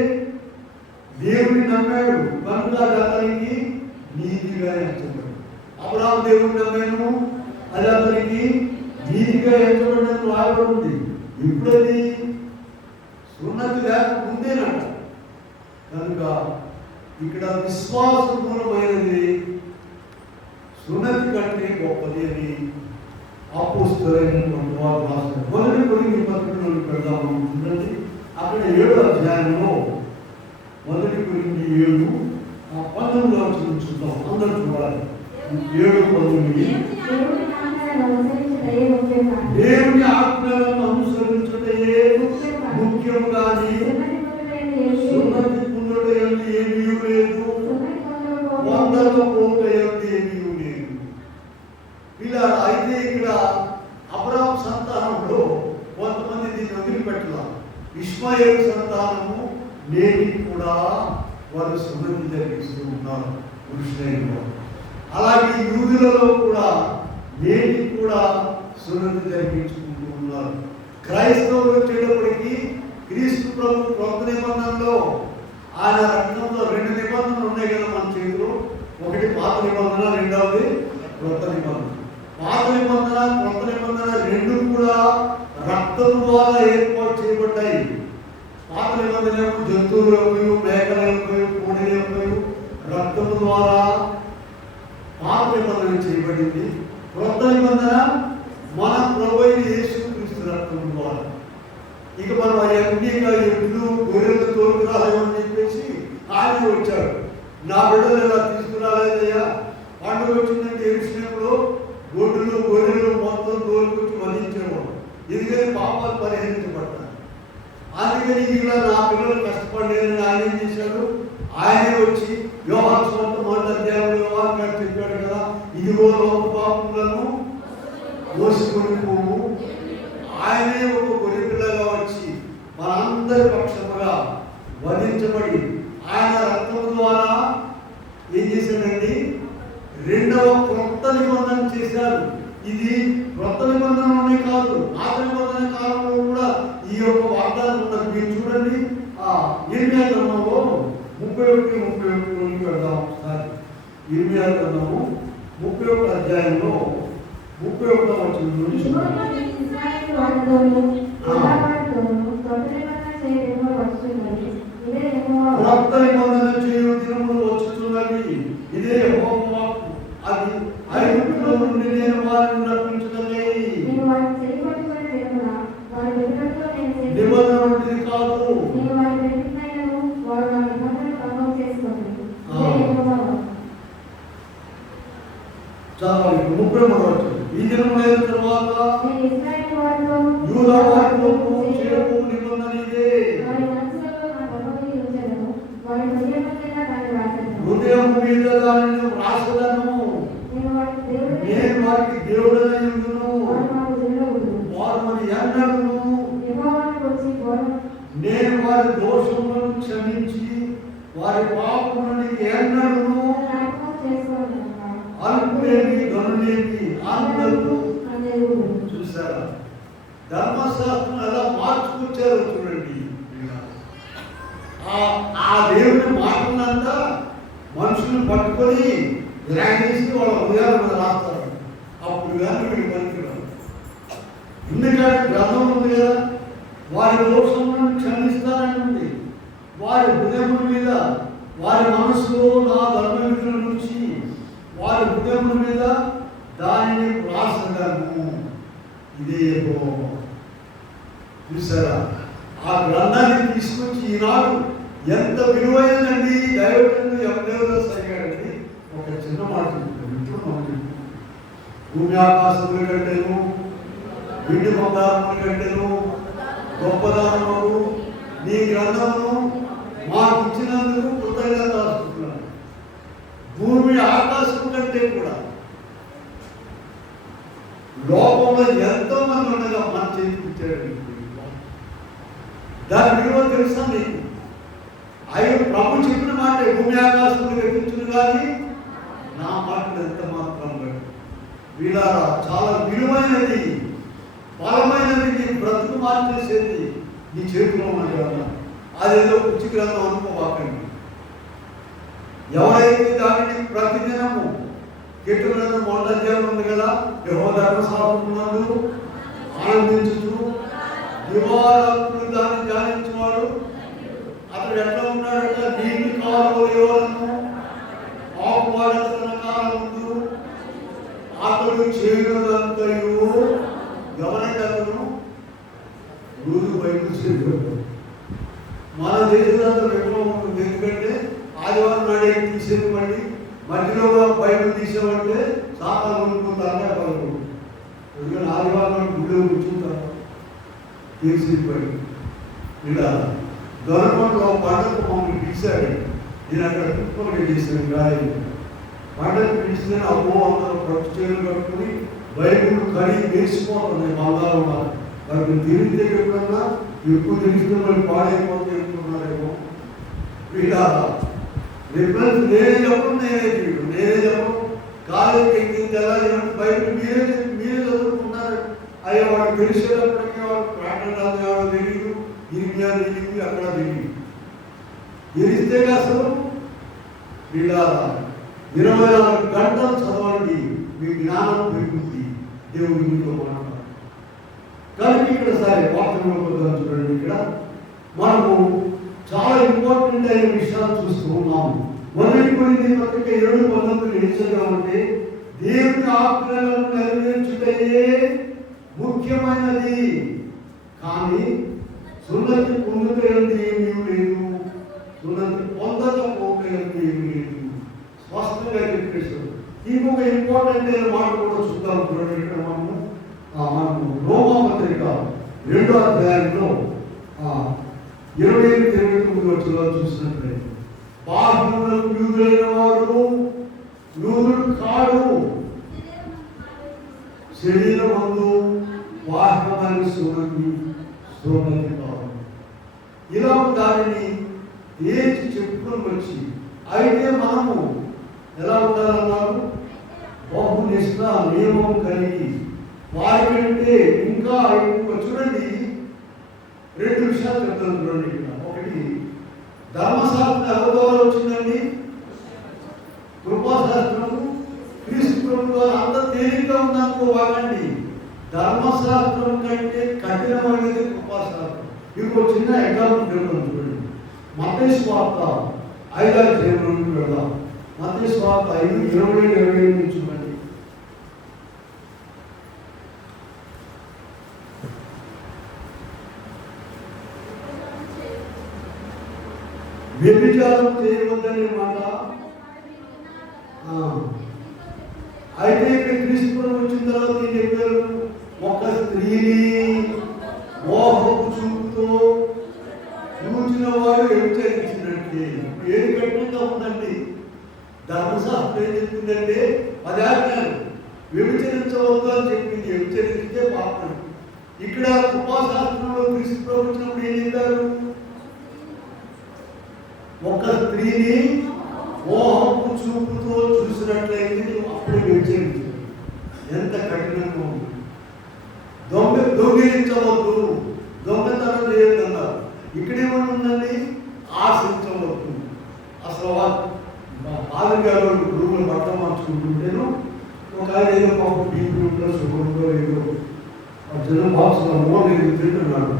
దేవుడిని నమ్మాడు కనుక అతనికి నీతిగా ఎంచబడు. అబ్రాహాము దేవుడిని నమ్మాను, అది అతనికి నీతిగా ఎంచబడినట్టు రాయబడింది. ఎప్పుడది? సున్నతి లేకముందేనట. కనుక ఇక్కడ విశ్వాసపూర్వమైనది సున్నతి కంటే గొప్పది అని అపోస్తలులైనటువంటి వారు రాస్తారు. మొదటి కొరింథీ పత్రికలోకి పెడదాము చూడండి. అక్కడ 7వ అధ్యాయంలో మొదటి కొరింథీ 7:19 వచనం చూద్దాం. అందరూ చూడాలి. 7:19. దేవుని ఆజ్ఞలను అనుసరించుటయే ముఖ్యము కానీ సున్నతి పుణ్యుడు ఏమీ లేదు, వందల పోక ఏమీ లేదు. ఇలా అయితే ఇక్కడ అబ్రాహాము సంతానంలో కొంతమంది దీన్ని వదిలిపెట్టాల. ఇష్మాయేలు సంతానము నేటికి కూడా వారు సున్నతి జరిగిస్తూ ఉన్నారు పురుషులైన. అలాగే యూదులలో కూడా నేటికి కూడా సున్నతి జరిగించుకుంటూ ఉన్నారు. క్రైస్తవులు వచ్చేటప్పటికి క్రీస్తు ప్రభు కొత్త నిబంధనలో ఆయన రక్తంతో 2 నిబంధనలు ఉన్నాయి కదా మన చేతిలో. ఒకటి పాత నిబంధన, రెండవది కొత్త నిబంధన. పాత నిబంధన, కొత్త నిబంధన 2 కూడా రక్తం ద్వారా ఏర్పాటు చేయబడ్డాయి. పాత నిబంధన జంతువులు అయిపోయి, మేకలు అయిపోయి, కోడిలు అయిపోయి రక్తం ద్వారా పాత నిబంధన చేయబడింది. కొత్త నిబంధన మన ప్రభువైన యేసుక్రీస్తు రక్తం ద్వారా. ఇక మనం అన్నిగా ఎడ్లు గొర్రెలు తోలుకురాలేమని చెప్పేసి ఆయన వచ్చాడు. నా బిడ్డలు ఇలా తీసుకురాలేదయ్యా, పండుగ వచ్చిందంటే ఎరుసినప్పుడు గొడ్డులు గొర్రెలు మొత్తం తోలుకొచ్చి వధించేవాడు. ఎందుకని పాపాలు పరిహరించబడ్డారు. అందుకని ఇలా నా పిల్లలు కష్టపడలేదని ఆయన ఏం చేశాడు? ఆయనే వచ్చి యోహాను సువార్త 1వ అధ్యాయంలో యోహాను గారు చెప్పాడు కదా, ఇదిగో లోక పాపములను మోసుకొని పోవు. ఆయనే ఒక గొర్రెపిల్లగా వచ్చి మనందరి పక్షముగా వధించబడి ఆయన రక్తం ద్వారా ఏం చేశాడండి? 2వ క్రొత్త నిబంధన చేశారు. ఇది క్రొత్త నిబంధనలోనే కాదు, పాత నిబంధన కాలంలో కూడా ఈ యొక్క వాగ్దానం ఉన్నది. మీరు చూడండి, ఇర్మియా గ్రంథంలో 31 వెళ్దాం ఒకసారి. ఇర్మియా గ్రంథము 31వ అధ్యాయంలో 31వ వచనం నుండి క్రొత్త నిబంధన చేయు దినములు వచ్చుచున్నవి. ఇదే యెహోవా వాక్కు. అది ఐగుప్తులో నుండి నేను వారిని రప్పించుటకై. నిబంధన వంటిది కాదు. చాలా 33వ వచనం. ఈ దినములైన తరువాత యూదా వారితో చేయబో నిబంధన ఇదే. హృదయం మీద దానిని వ్రాసదను. నేను వారికి దేవుడనై ఉండును. వారు మన ఎన్నడను నేను వారి దోషములను క్షమించి వారి పాపములను ఎన్నడను ధర్మశాస్త్రం ఎలా మార్చుకొచ్చారో చూడండి. ఆ దేవుని మాటలంతా మనుషులు పట్టుకొని గ్రాండేసి వాళ్ళ హృదయాల మీద రాస్తారు. అప్పుడు కానీ వీళ్ళు పనికిరారు. ఎందుకంటే గ్రంథం ఉంది కదా, వారి దోషములను క్షమిస్తానంటుంది. వారి హృదయముల మీద, వారి మనసులో నా ధర్మవిధుల నుంచి వారి హృదయముల మీద దానిని రాసగలను. ఇదే చూసారా, ఆ గ్రంథాన్ని తీసుకొచ్చి ఈనాడు ఎంత విలువైందండి. దైవజనుడు యెహోవాదాస్ అయ్యాడండి. ఒక చిన్న మాట చెప్తున్నాను. భూమి ఆకాశముల కంటేను వెండి బంగారముల కంటేను గొప్పదానము నీ గ్రంథమును మాకు ఇచ్చినందుకు కృతజ్ఞతాస్తుతున్నాను. భూమి ఆకాశం కంటే కూడా లోకంలో ఎంతో మంది ఉండగా మన చేతికి ఇచ్చాడు. దాని విలువ తెలుసా నీకు? ఆయన ప్రభు చెప్పిన మాట భూమి ఆకాశం కట్టించును కానీ నా మాటలు ఎంత మాత్రం వీళ్ళారా చాలా విలువైనది, బలమైనది, నీ బ్రతుకు మార్చేసేది నీ చేతిలో ఉన్న గ్రంథం. అదేదో కుర్చీ గ్రంథం అనుకోవాకండి. ఎవరైతే దానిని ప్రతిదినము కీర్తనలను మొదటి ఉంది కదా, యెహోవా ధర్మశాస్త్రమునందు ఆనందించుచు దివారాత్రులు దాన్ని ధ్యానించేవాడు అతడు ఎట్లా ఉన్నాడంటే నీటి కాలువలను ఆకువాడతన కాలముందు అతడు చేయడంతయు ఎవరంటే అతను రోజు బయటకు చేయగలడు. మన దేశంలో విప్లవం ఉంటుంది. ఎందుకంటే ఆదివారం నాడే తీసేయమండి, మధ్యలో బయటకు తీసేమంటే సాతాను కొనుక్కుంటారనే పలుకు. ఎందుకంటే ఆదివారం గుడిలో కూర్చుంటారు తీసిపోయి. ఇలా దొరకంలో పంటకు మమ్మల్ని పిలిచాడు. నేను అక్కడ కుప్పలు చేశాను. గాలి పంటకు పిలిస్తే అమ్మో అందరూ పట్టు చేతులు కట్టుకుని బైబుల్ కడిగి వేసిపోతుంది. మళ్ళా ఉన్నారు వారికి తిరిగితే ఎప్పుడన్నా ఎక్కువ తెలిసిన వాళ్ళు పాడైపోతే చెప్తున్నారేమో. ఇలా రిఫరెన్స్ నేనే చెప్పను, నేనే చెప్పను. కాలేజీకి ఎక్కింది ఎలా బైబుల్ మీరే చదువుకుంటున్నారు. అయ్యా వాడు తెలిసేటప్పటికీ వాడు ప్రాణాలు ఎవరో తెలియదు, ఇరిమియా తెలియదు, అక్కడ తెలియదు. తెలిస్తే అసలు ఇలా 24 గంటలు చదవండి, మీ జ్ఞానం పెరుగుతుంది. దేవుడి మీతో మాట్లాడాలి. కానీ ఇక్కడ సరే వాక్యంలో చూడండి. ఇక్కడ మనము చాలా ఇంపార్టెంట్ అయిన విషయాలు చూస్తూ ఉన్నాము. 1 కొరింథీ పత్రిక 7:19 నిలిచగా ఉంటే దేవుని ఆజ్ఞలను నెరవేర్చుటయే ముఖ్యమైనది, కానీ సున్నతి పొందుటయందు ఏమీ లేదు, సున్నతి పొందకపోవటందు ఏమీ లేదు. స్పష్టంగా చెప్పేశారు. ఇంకొక ఇంపార్టెంట్ అయిన మాట కూడా చూద్దాం. చూడండి ఇక్కడ మనము రోమా పత్రిక 2వ అధ్యాయంలో 28-29 వచ్చేలా చూసినట్లయితే బాహ్యములకు యూదులైన వాడు యూదుడు కాడు, శరీరమందు బాహ్యమైన సున్నతి కాదు. ఇలా దానిని ఏచి చెప్పుకొని వచ్చి అయితే మనము ఎలా ఉండాలన్నారు? బహునిష్ట నియమం కలిగి వారికంటే ఇంకా ఎక్కువ. చూడండి 2 విషయాలు చెప్తాను చూడండి. ఇక్కడ ఒకటి, ధర్మశాస్త్రం ఎవరి ద్వారా వచ్చిందండి? కృపాశాస్త్రము క్రీస్తు ప్రభు ద్వారా. అంత తేలిగ్గా ఉందనుకోవాలండి. ధర్మశాస్త్రం కంటే కఠినమైనది కృపాశాస్త్రం. ఇంకో చిన్న ఎగ్జాంపుల్ చెప్తాను చూడండి. మత్తయి సువార్త 5వ అధ్యాయంలోకి వెళ్దాం. మత్తయి సువార్త 5:20-28 చూడండి. వ్యభిచారం చేయవద్దనే మాట. అయితే ఇక్కడ క్రీస్తు ప్రభు వచ్చిన తర్వాత ఏం చెప్పారు? ఒక స్త్రీని మోహపు చూపుతో చూచిన వాడు వ్యభిచరించినట్టే. ఏది కఠినంగా ఉందండి? ధర్మశాస్త్రం ఏం చెప్పిందంటే 10 ఆజ్ఞలు. వ్యభిచరించవద్దు అని చెప్పింది. వ్యభిచరిస్తే పాపం. ఇక్కడ కృపాశాస్త్రంలో క్రీస్తు ప్రభు వచ్చినప్పుడు ఏం చెప్పారు? ఒక స్త్రీని మోహపు చూపుతో చూసినట్లయితే అప్పుడు వ్యభిచరించారు. ఎంత కఠినంగా ఉంది. దొంగిలించవద్దు ఆరోగ్యాలు రూములు బట్ట మార్చుకుంటుంటేను ఒక ఆయన ఏదో పాపం బీపీ ఉందో షుగర్ ఉందో ఏదో జనం బాక్స్లో మోన్ ఏదో తింటున్నాడు.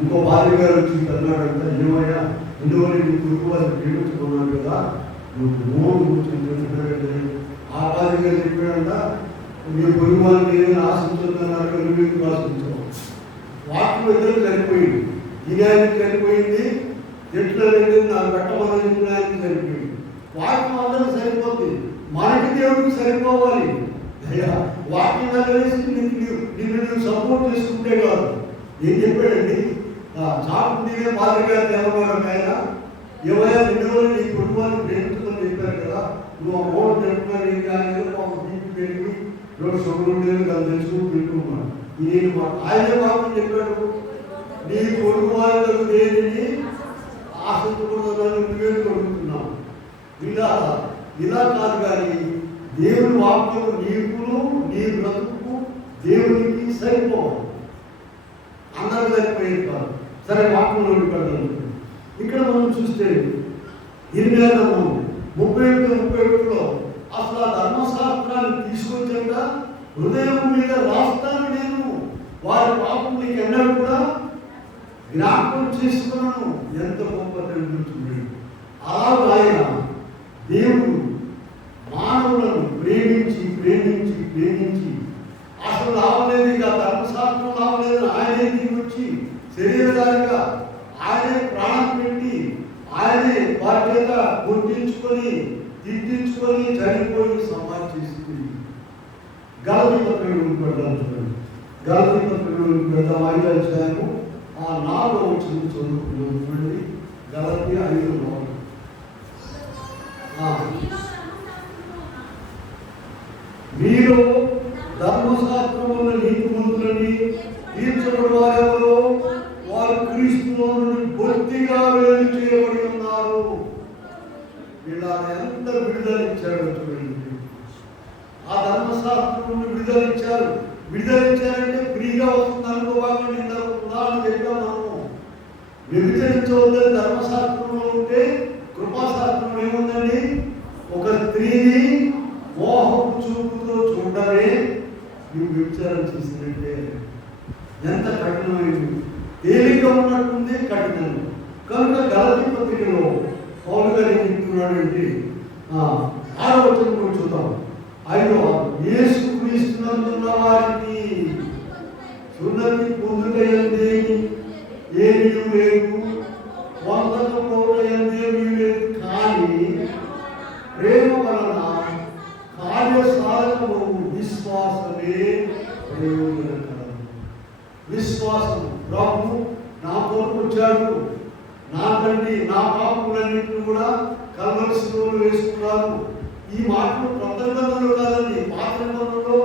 ఇంకో భార్య గారు వచ్చి అన్నాడంట, ఏమయ్యా ఇందువల్ల నీ కొడుకు వాళ్ళు ప్రేమించుకున్నాడు కదా, నువ్వు మోన్ కూర్చుంటున్నాడు. ఆ భార్య గారు చెప్పాడంట, నీ పొరుగు వాళ్ళని ఏమైనా ఆశించుతున్నారు, నువ్వేందుకు ఆశించావు? వాటిలో ఇద్దరు చనిపోయింది. ఈ న్యాయానికి చనిపోయింది, ఎట్లా లేదు నాకు పెట్టమని చెప్పిన ఆయనకి సరిపోయింది. వాక్యం అందరూ సరిపోతుంది, మనకి దేవుడికి సరిపోవాలి. వాక్యం వేసి నిన్ను నువ్వు సపోర్ట్ చేసుకుంటే కాదు. ఏం చెప్పాడండి, చాపు నీవే మాదిరిగా తెలవడం ఆయన ఏవైనా నిన్ను నీ కుటుంబాన్ని ప్రేమించుకొని చెప్పారు కదా, నువ్వు ఆ మూడు తెలుపుకొని కానీ ఒక బీపీ పెరిగి రెండు షుగర్ ఉండేది దాన్ని తెలుసుకుని తింటున్నాను. నేను ఆయనే మాత్రం చెప్పాడు, నీ కొడుకు వాళ్ళకు దేనిని ఆశించకూడదని నువ్వేం కొడుకున్నావు. ఇలా కాదు కానీ దేవుని వాక్యం నీకును నీ బ్రతుకు దేవునికి సరిపోవాలి. అందరూ సరిపోయేది కాదు. సరే వాక్యంలో పెడతాను. ఇక్కడ మనం చూస్తే 37:31లో అసలు ఆ ధర్మశాస్త్రాన్ని తీసుకొచ్చాక హృదయం మీద రాస్తాను నేను, వారి పాపం నీకు ఎన్నడూ కూడా జ్ఞాపకం చేసుకున్నాను. ఎంత గొప్ప తెలుస్తుంది. అలా ఆయన దేవుడు మానవులను ప్రేమించి ప్రేమించి ప్రేమించి అసలు రావలేదు, ఇక ధర్మశాస్త్రం రావలేదు, ఆయనే దిగొచ్చి శరీరధారిగా ఆయనే ప్రాణం పెట్టి ఆయనే వారి చేత గుర్తించుకొని తిట్టించుకొని చనిపోయి సమాధి చేసింది. గలతీ పత్రికలు పెడదాం చూడండి. గలతీ పత్రికలు పెడదాం 5వ అధ్యాయము 4వ వచనం చదువుకున్నాం చూడండి. గలతీ 5:4. మీరు ధర్మశాస్త్రములను నీతిమంతులని తీర్చబడి వారెవరో వారు క్రీస్తులో నుండి బొత్తిగా వేరు చేయబడి ఉన్నారు. ఇలా ఎంత విడుదల ఇచ్చాడో చూడండి. ఆ ధర్మశాస్త్రం నుండి విడుదల ఇచ్చారు. విడుదల ఇచ్చారంటే ఫ్రీగా వస్తుంది అనుకోవాలని ఉదాహరణ చెప్పాం. మనము వ్యభిచరించవద్దని ధర్మశాస్త్రంలో ఉంటే కృపాశాస్త్రంలో ఏముందండి, ఒక స్త్రీని మోహపు చూపుతో చూడటమే నువ్వు వ్యభిచారం చేసినట్టే. ఎంత కఠినమైంది. తేలిక ఉన్నట్టుంది, కఠినం. కనుక గలతీ పత్రికలో పౌలు గారు ఏం చెప్తున్నాడంటే 6వ వచనం చూద్దాం. 5వ యేసు క్రీస్తునందున్న వారికి సున్నతి పొందుటయందేమి ఏమీ లేదు, పొందకపోవటయందేమీ లేదు, కానీ ప్రేమ వలన కార్యసాధనము విశ్వాసమే ప్రయోజనకరం. విశ్వాసం, ప్రభు నా కొరకు వచ్చాడు, నాకండి నా పాపములన్నింటినీ కూడా కల్వరి శిలువలో వేసుకున్నారు. ఈ మాటలు కొత్త నిబంధనలు కాదండి, పాత నిబంధనలో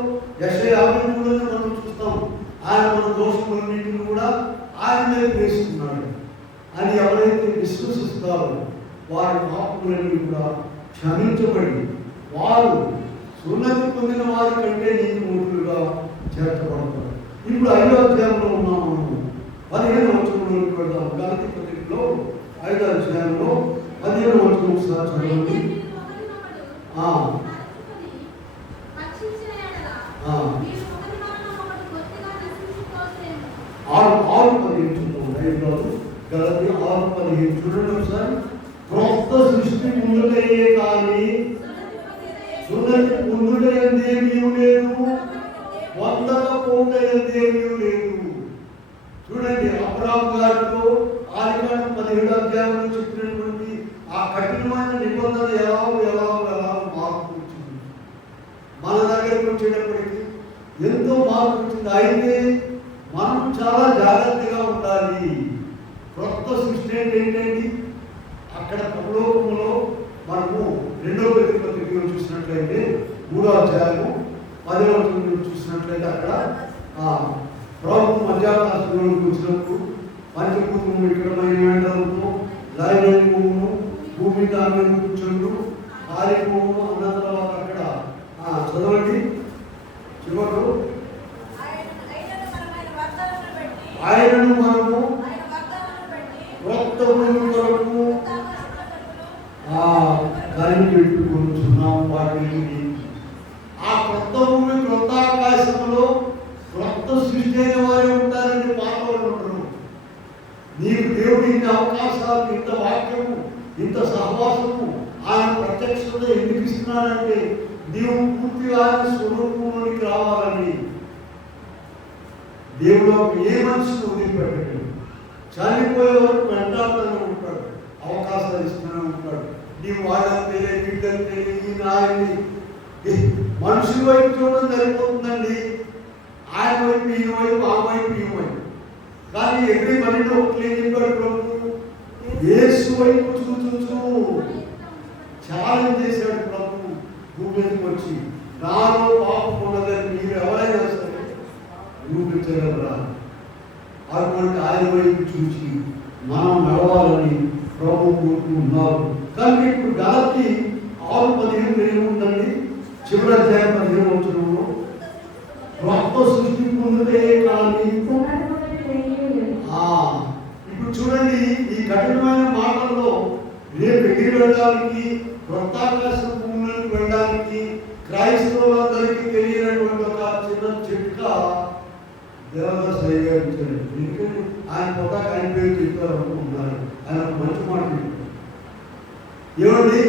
యెషయా 53 మనం చూస్తాం. ఆయన మన దోషములన్నింటినీ కూడా ఆయన మీద వేసుకున్నాడు అని ఎవరైతే విశ్వసిస్తారో వారి పాపములన్నీ కూడా క్షమించబడి వారు సున్నతి పొందిన వారి కంటే నీతిమంతులుగా చేర్చబడతారు. ఇప్పుడు 5వ అధ్యాయంలో ఉన్నాము. 15వ వచనంలోకి వెళ్దాం. గలతీ పత్రికలో 5వ అధ్యాయంలో 15వ వచనం ఒకసారి చదవండి. 6:15 గలతీ 6:15 చూడండి ఒకసారి. క్రొత్త సృష్టి ముందుకయ్యే కానీ సున్నతి పొందుటయందేమీ లేదు, పొందకపోవటయందేమీ లేదు. చూడండి, అబ్రాహాము గారితో ఆదికాండం 17వ అధ్యాయంలో చెప్పినటువంటి ఆ కఠినమైన నిబంధన ఎలా మార్పు వచ్చింది. మన దగ్గరకు వచ్చేటప్పటికి ఎంతో మార్పు వచ్చింది. అయితే మనం చాలా జాగ్రత్తగా ఉండాలి. క్రొత్త సృష్టి ఏంటండి, అక్కడ పరలోకములో మనము 2వ పత్రికలో చూసినట్లయితే 3వ అధ్యాయము 10వ వచనంలో చూసినట్లయితే అక్కడ ప్రభు మధ్యాకాశంలోకి వచ్చినప్పుడు పంచభూతము వికటమైన వెంటలతో లయనము భూమి దాని మీద కూర్చుంటూ కాలిపోము అన్న తర్వాత అక్కడ చదవండి చివరు ఆయనను మనము క్రొత్త భూమి కొరకు కనిపెట్టుకోవచ్చు. ఎన్నిసార్లు ఇంత వాక్యము, ఇంత సహవాసము ఆయన ప్రత్యక్షత ఎందుకు ఇస్తున్నాడంటే నీవు పూర్తిగా ఆయన స్వరూపంలోనికి రావాలని. దేవుడు ఏ మనిషిని వదిలిపెట్టడు, చనిపోయే వరకు వెంటాడుతూనే ఉంటాడు, అవకాశాలు ఇస్తూనే ఉంటాడు. నీవు వాళ్ళని తెలియదు, వీళ్ళని తెలియదు, నాయని మనుషుల వైపు చూడడం సరిపోతుందండి. ఆయన వైపు, ఈ వైపు, ఆ వైపు, ఈ వైపు. కానీ ఎవ్రీ మనలో ఒకటి చెప్పాడు ప్రభు, యేసు వైపు చూచూ ఛాలెంజ్ చేశాడు ప్రభు. భూమి మీదకి వచ్చి నాలో పాపం ఉన్నదని మీరు ఎవరైనా సరే నిరూపించగలరా? అటువంటి ఆయన వైపు చూసి మనం నడవాలని ప్రభు కోరుకుంటున్నారు. కానీ ఇప్పుడు గలతీ 6:15 ఏముందండి? చివరి అధ్యాయం 15 వచనంలో క్రొత్త సృష్టి పొందితే కానీ. ఇప్పుడు చూడండి, ఈ కఠినమైన మాటల్లో రేపు ఎగిరి వెళ్ళడానికి, క్రొత్త ఆకాశ భూములకు వెళ్ళడానికి క్రైస్తవులందరికీ తెలియనటువంటి ఒక చిన్న చిట్కా దేవదాస్ అయ్య గారు ఇచ్చారు. ఎందుకంటే ఆయన కొత్త ఆయన పేరు చెప్పారు అనుకుంటున్నారు. ఆయన ఒక మంచి మాట ఏమండి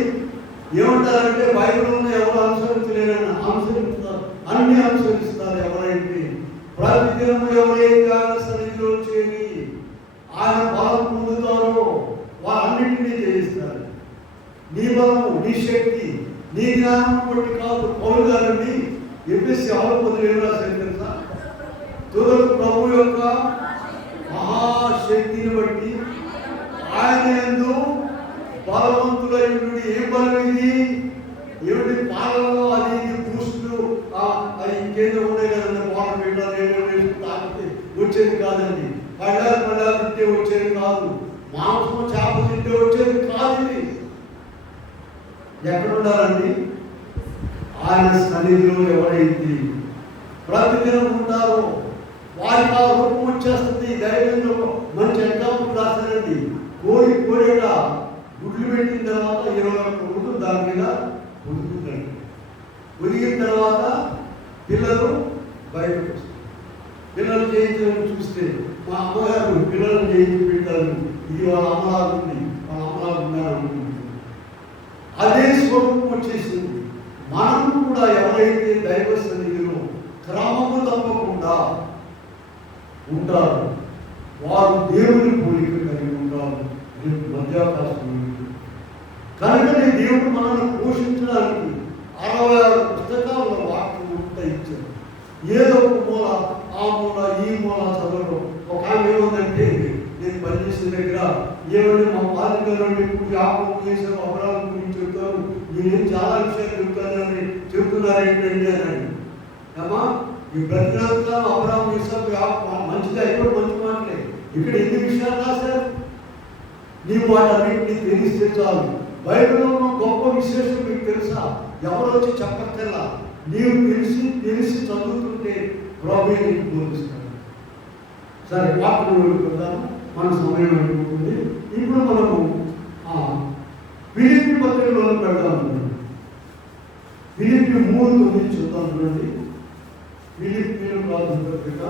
ఏమంటారంటే బైబిల్లో ఎవరు అనుసరించలేరని అనుసరిస్తారు, అన్ని అనుసరిస్తారు. ఎవరైతే ప్రతిదినము ఎవరైతే ఆయన సన్నిధిలో చేరి ఆయన బలం పొందుతారో వారన్నింటినీ చేయిస్తారు. నీ బలము, నీ శక్తి, నీ జ్ఞానం బట్టి కాదు. పౌలు గారండి ఎఫెసీ 6:17 రాశారు తెలుసా? తుదకు ప్రభు యొక్క మహాశక్తిని బట్టి ఆయన యందు బలవంతులైన. ఏ బలం ఇది? ఏమిటి? పాలలో అది బూస్టులు అది ఇంకేదో ఉండే కదండి. పాలు పెట్టాలి తాగితే వచ్చేది కాదండి. పళ్ళాలు తింటే వచ్చేది కాదు. మాంసం చేప తింటే వచ్చేది కాదు. ఇది ఎక్కడ ఉండాలండి? ఆయన సన్నిధిలో ఎవరైతే ప్రతిదినం ఉంటారో వారికి ఆ రూపం వచ్చేస్తుంది. ధైర్యంలో మంచి ఎగ్జాంపుల్ రాశారండి. కోరిక గుడ్లు పెట్టిన తర్వాత 21 రోజులు దాని మీద ఉదుకుతుంది. ఉదిగిన తర్వాత పిల్లలు బయటకు వస్తారు. పిల్లలు చేయించడం చూస్తే మా అమ్మగారు పిల్లలు చేయించి పెట్టారు. ఇది వాళ్ళ అమ్మలాగుంది, వాళ్ళ అమ్మలాగున్నారు అనుకుంటుంది. అదే స్వరూపం వచ్చేసింది. మనం కూడా ఎవరైతే దైవ సన్నిధిలో క్రమము తప్పకుండా ఉంటారు వారు దేవుని పోలిక కలిగి ఉంటారు. రేపు మధ్యాకాశం కనుకనే దేవుడు మనల్ని పోషించడానికి 66 పుస్తకాల వాక్యం అంతా ఇచ్చారు. ఏదో ఒక మూల, ఆ మూల, ఈ మూల చదవడం. ఒక ఆమె ఏముందంటే, నేను పనిచేసిన దగ్గర ఏమంటే మా బాలికలను ఎప్పుడు వ్యాపకం చేశారు, అపరాధం గురించి చెప్తారు, నేనేం చాలా విషయాలు చెప్తానని చెప్తున్నారు ఏంటండి అని. అమ్మా ఈ ప్రతినాంకాలు అపరాధం చేశారు, మంచిది అయిపోయి మంచి మాటలే. ఇక్కడ ఎన్ని విషయాలు రాశారు? నీవు వాటన్నింటినీ తెలిస్తే చాలు. బైబిల్లో ఉన్న గొప్ప విశేషం మీకు తెలుసా? ఎవరు వచ్చి చెప్పక్కర్లా. నీవు తెలిసి చదువుతుంటే ప్రభువే నీకు బోధిస్తాడు. సరే, వాక్యం వెళ్ళిపోతాము, మన సమయం అయిపోతుంది. ఇప్పుడు మనము ఫిలిప్పీ పత్రికలో పెడదాం. ఫిలిప్పీ 3:9 చూద్దాం. చూడండి, ఫిలిప్పీలో రాసిన పత్రిక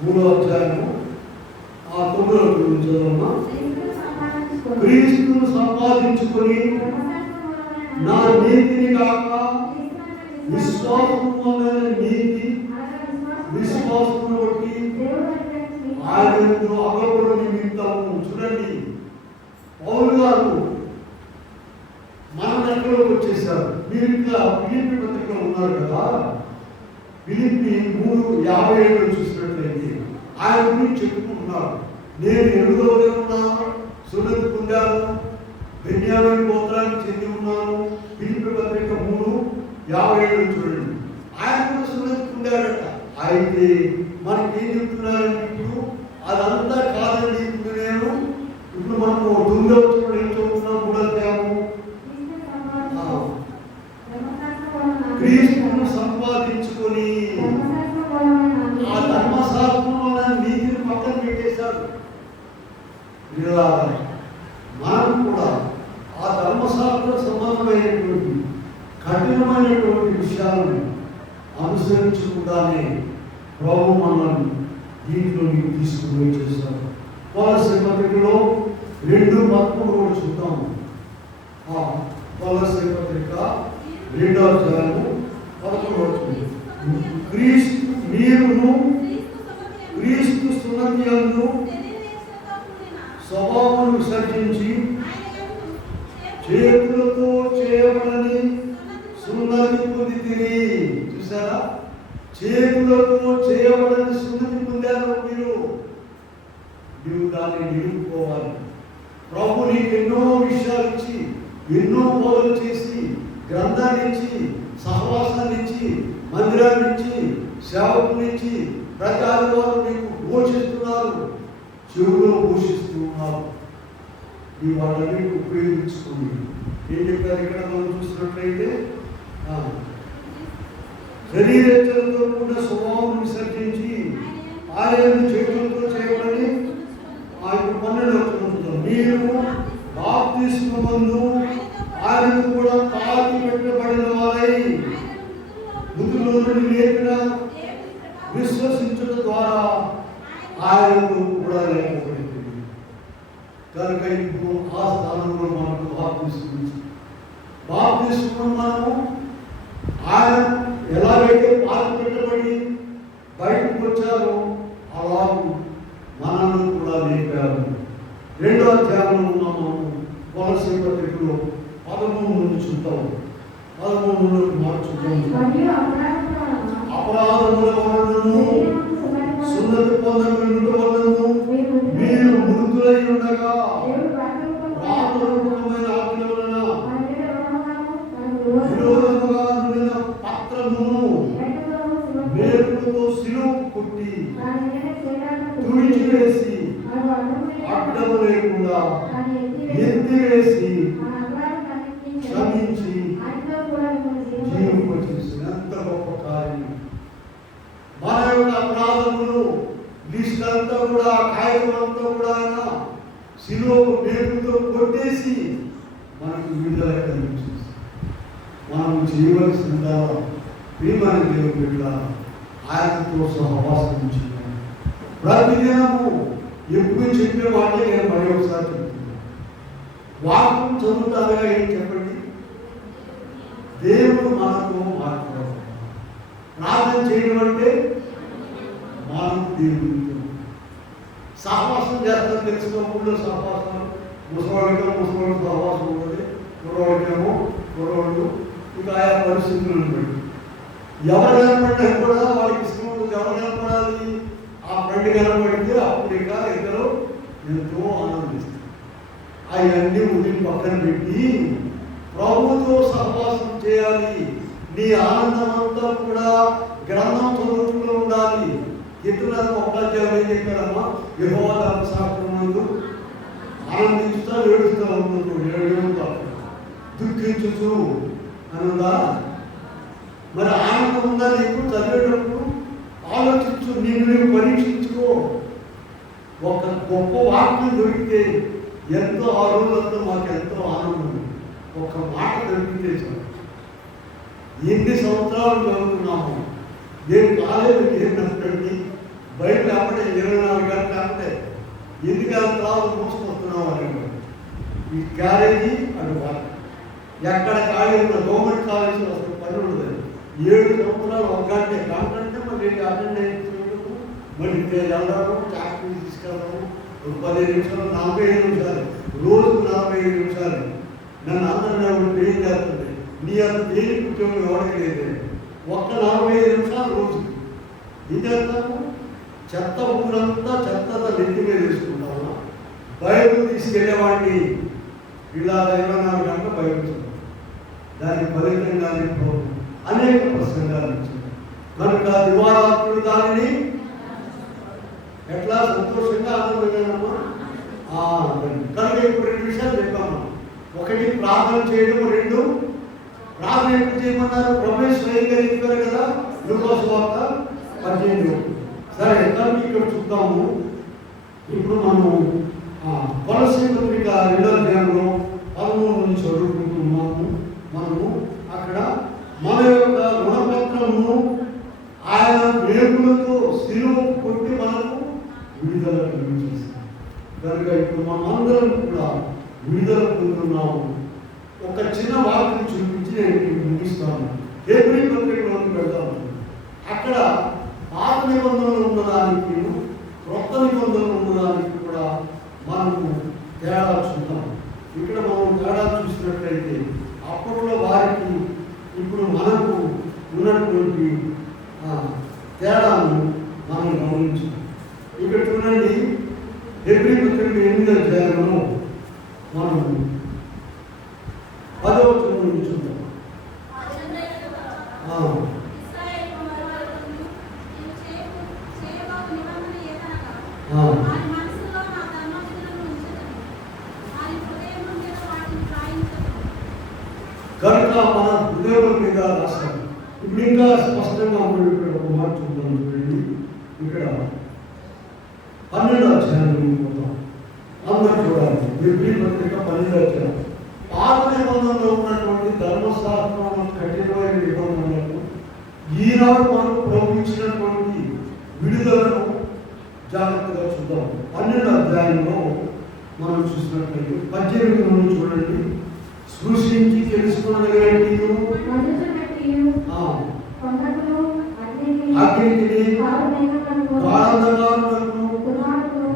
3వ అధ్యాయము 9వ చదవమ్మా. క్రీస్తును సంపాదించుకొని నా నీతిని కాక విశ్వాసమైన నీతి, విశ్వాసమును బట్టి ఆయనను అగపడు నిమిత్తము. చూడండి, పౌలు గారు మన దగ్గరలోకి వచ్చేసారు. మీరు ఇంకా ఫిలిప్పీ పత్రికలో ఉన్నారు కదా. ఫిలిప్పీ 3:57 చూసినట్లయితే ఆయన గురించి చెప్పుకుంటున్నారు. నేను ఎరుగవలే ఉన్నాను, సున్నతి పొందాను, బెన్యామీను గోత్రానికి చెంది ఉన్నాను. ఫిలిప్పీ పత్రిక 3:57 చూడండి. ఆయన కూడా సున్నతి పొందాడట. అయితే మనకేం చెప్తున్నారంటే ఇప్పుడు అదంతా కాదండి. ఇప్పుడు మనము 9వ వచనంలో ఏం చదువుతున్నాం? 3వ అధ్యాయము క్రీస్తును సంపాదించుకొని ఆ ధర్మశాస్త్రంలో నీతిని పక్కన పెట్టేశాడు. మనం కూడా ఆ ధర్మశాస్త్ర సంబంధమైనటువంటి కఠినమైనటువంటి విషయాలను అనుసరించకుండానే ప్రభు మనల్ని దీంట్లో తీసుకుని చేశారు. కొలస్సీ పత్రికలో 2:13 కూడా చూద్దాము. కొలస్సీ పత్రిక 2వ అధ్యాయము 11వ వచనం. మీరును క్రీస్తు సున్నతి యందు స్వభావమును విసర్జించి చేతులతో చేయబడని సున్నతి పొందితిరి. చూసారా? చేతులతో చేయబడని సున్నతి పొందారు మీరు. నీవు దాన్ని నిలుపుకోవాలి. ప్రభు నీకు ఎన్నో విషయాలు ఇచ్చి, ఎన్నో బోధలు చేసి, గ్రంథాన్ని ఇచ్చి, సహవాసాన్ని ఇచ్చి, మందిరాన్ని ఇచ్చి, సేవకుని ఇచ్చి, ప్రతి ఆదివారం నీకు పోషిస్తున్నారు, చెవులో పోషిస్తున్నారు. ఈ వాళ్ళని ఉపయోగించుకోండి. ఏం చెప్పారు ఇక్కడ మనం చూసినట్లయితే, శరీరేచ్ఛలతో కూడా స్వభావం విసర్జించి ఆయనను చేతులతో చేయబడని ఆ యొక్క 12వ వచనం. మీరు బాప్తిస్మమందు ఆయనకు కూడా పాతి పెట్టబడిన వారై మృతుల్లో నుండి లేపిన విశ్వసించడం ద్వారా ఆయనకు కూడా లేకపోయింది. కనుక ఇప్పుడు ఆ స్థానంలో మనకు బాప్తిస్మం మనము ఆయన ఎలాగైతే పాతి పెట్టబడి బయటకు వచ్చారో అలాగూ మనల్ని కూడా లేపారు. 2వ అధ్యాయంలో ఉన్నాము. కొలస్సీ పత్రికలో 13 నుండి చూద్దాం. 13 నుండి మార్చుతాం. అపరాధముల వలనను సున్నతి పొందకుండా వలనను మీరు మృతులై ఉండగా రాతరూపమైన ఆజ్ఞ వలన విరోధముగా నుండిన పత్రమును వేరుతో సిలువ కొట్టి తుడిచివేసి అడ్డము లేకుండా ఎత్తివేసి క్షమించి జీవింపచేసిన ఎంత గొప్ప కార్యం. మన యొక్క అపరాధములు లిస్ట్ అంతా కూడా, కాగితం అంతా కూడా ఆయన సిలువకు మేకుతో కొట్టేసి మనకు విడుదల కలిగించేసి మనం చేయవలసిందా ప్రియమైన దేవుని బిడ్డ ఆయనతో సహవాసం చేయాలి. ప్రతిదినము ఎప్పుడు చెప్పే వాటిని నేను మరి ఒకసారి చెప్తున్నాను. వాక్యం చదువుతారుగా ఏం చెప్పండి. దేవుడు మనతో మాట్లాడాలి. ప్రార్థన చేయడం అంటే మనం దేవుడితో సహవాసం చేస్తాం. తెలుసుకోకుండా సహవాసం ముసలితో సహవాసం ఉంటుంది. కుర్రవాడికేమో కుర్రవాళ్ళు ఇక ఆయా పరిస్థితులను బట్టి ఎవరు కనపడినా కూడా వాళ్ళకి ఇష్టం ఉంటుంది. ఎవరు కనపడాలి? ఆ ఫ్రెండ్ కనపడితే అప్పుడు ఇక ఇద్దరు ఎంతో ఆనందిస్తారు. అవన్నీ ఉదయం పక్కన పెట్టి ప్రభుతో సహవాసం చేయాలి. నీ ఆనందం అంతా కూడా గ్రంథం చదువుతూ ఉండాలి. ఇతరులకు ఒక్కధ్యాయం ఏం చెప్పారమ్మా? యెహోవా ధర్మశాస్త్రం నందు ఆనందించుతా ఏడుస్తూ ఉంటుంది. ఏడుతా దుఃఖించుతూ అనుందా? మరి ఆనందం ఉందా నీకు? చదివేటప్పుడు ఆలోచించు, నీవు పరీక్షించుకో. ఒక గొప్ప వాక్యం దొరికితే ఎంతో ఆ రోజులంతా మాకు ఎంతో ఆనందం. ఒక మాట దొరికితే చాలు. ఎన్ని సంవత్సరాలు చదువుతున్నాము. నేను కాలేజీకి ఏం నష్టండి బయట అప్పుడే 24 గంటలు అప్పుడే ఎందుకు అంత మోసుకొస్తున్నావు అని ఈ క్యారేజీ అని వాళ్ళు ఎక్కడ ఖాళీ ఉన్న గవర్నమెంట్ కాలేజీలో అసలు పని ఉండదు. 7 సంవత్సరాలు ఒక గంట అంటే మరి అటెండ్ అయ్యేందుకు మళ్ళీ వెళ్ళడం, చాకరీ తీసుకెళ్ళడం, ఒక 15 నిమిషాలు, 45 నిమిషాలు, రోజుకు 45 నిమిషాలు. నన్ను అందరూ ఏం చేస్తుంది? నీ అంత తేలిక ఉద్యోగం ఎవరికి లేదు. ఒక్క 45 నిమిషాలు రోజు ఏం చేస్తాము? చెత్త ఊరంతా చెత్త నెత్తి మీద వేసుకుంటాము. బయటకు తీసుకెళ్ళేవాడిని ఇలా 24 గంటలు బయట దానికి ఫలితంగా అనేక ప్రసంగాలు ఇచ్చారు. కనుక దివారాత్రుడు దానిని ఎట్లా సంతోషంగా ఆనందంగానమ్మా. కనుక ఇప్పుడు 2 విషయాలు చెప్పాము. ఒకటి ప్రార్థన చేయడం, 2 ప్రార్థన ఎప్పుడు చేయమన్నారు? ప్రభువే స్వయంగా చెప్పారు కదా, లూకాసు వార్త 18. సరే, కనుక ఇక్కడ చూద్దాము. ఇప్పుడు మనము కొలస్సీ పత్రిక 2వ అధ్యాయంలో 13 నుంచి చదువుకుంటున్నాము. మనము అక్కడ మన యొక్క రుణపత్రము ఆయన వేగులతో సిలువ కొట్టి మనకు విడుదల కలిగించేస్తాం. కనుక ఇప్పుడు మనం అందరం కూడా విడుదల పొందుతున్నాము. ఒక చిన్న వాక్యం చూపించి నేను ముగిస్తాను. హెబ్రీ పత్రికలోకి వెళ్తాము. అక్కడ పాత నిబంధనలు ఉన్నదానికి క్రొత్త నిబంధనలు ఉన్నదానికి కూడా మనము తేడా చూద్దాం. ఇక్కడ మనం తేడా చూసినట్లయితే అప్పట్లో వారికి ఇప్పుడు మనకు ఉన్నటువంటి తేడాను మనం గమనించాం. ఇక్కడ చూడండి, హెబ్రీ పత్రిక 8వ అధ్యాయంలో మనం 10వ వచనం నుంచి చూద్దాం. కనుక మన హృదయం మీద రాస్తాం. ఇప్పుడు ఇంకా స్పష్టంగా ఇక్కడ ఒక మాట చూద్దాం. చూడండి, ఇక్కడ 12వ అధ్యాయం పోతాం. అందరూ చూడాలి. హెబ్రీ పత్రిక 12వ అధ్యాయం. పాత నిబంధనలో ఉన్నటువంటి ధర్మశాస్త్రం కఠినమైన నిబంధనలను ఈనాడు మనకు ప్రవహించినటువంటి విడుదలను జాగ్రత్తగా చూద్దాం. 12వ అధ్యాయంలో మనం చూసినట్లయితే 18 నుండి చూడండి. సృష్టించి తెలుసుకున్నది అగ్నికి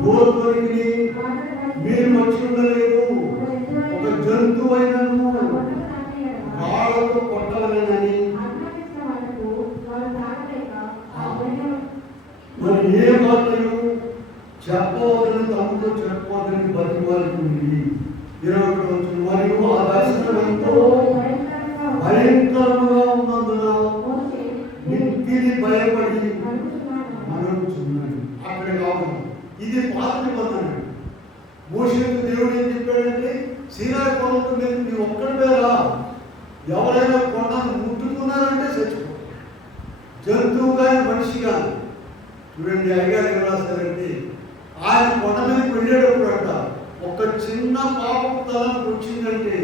గోధుమకి మీరు వచ్చి ఉండలేదు. ఒక జంతువు అయినను వాళ్ళతో కొట్టవలేనని మరి ఏ మాటలు చెప్పవద్దని తమతో చెప్పవద్దని బతిమాలుతుంది. 21వ వచనం. మరియు ఆ దర్శనం ఎంతో భయంకరంగా ఉన్నందున మిక్కిలి భయపడి మరణించున్నాడు. అక్కడ కావాలి. ఇది పాత నిబంధన. మోషేకు దేవుడు ఏం చెప్పాడంటే, సీనాయి పర్వతం మీద నీ ఒక్కడి పేరా ఎవరైనా కొండను ముట్టుకున్నారంటే చచ్చిపో, జంతువు కానీ మనిషి కానీ. చూడండి, అయ్యారు ఏం రాస్తారంటే, ఆయన కొండ మీదకి వెళ్ళేటప్పుడు అంట ఒక చిన్న పాపం తలకు వచ్చిందంటే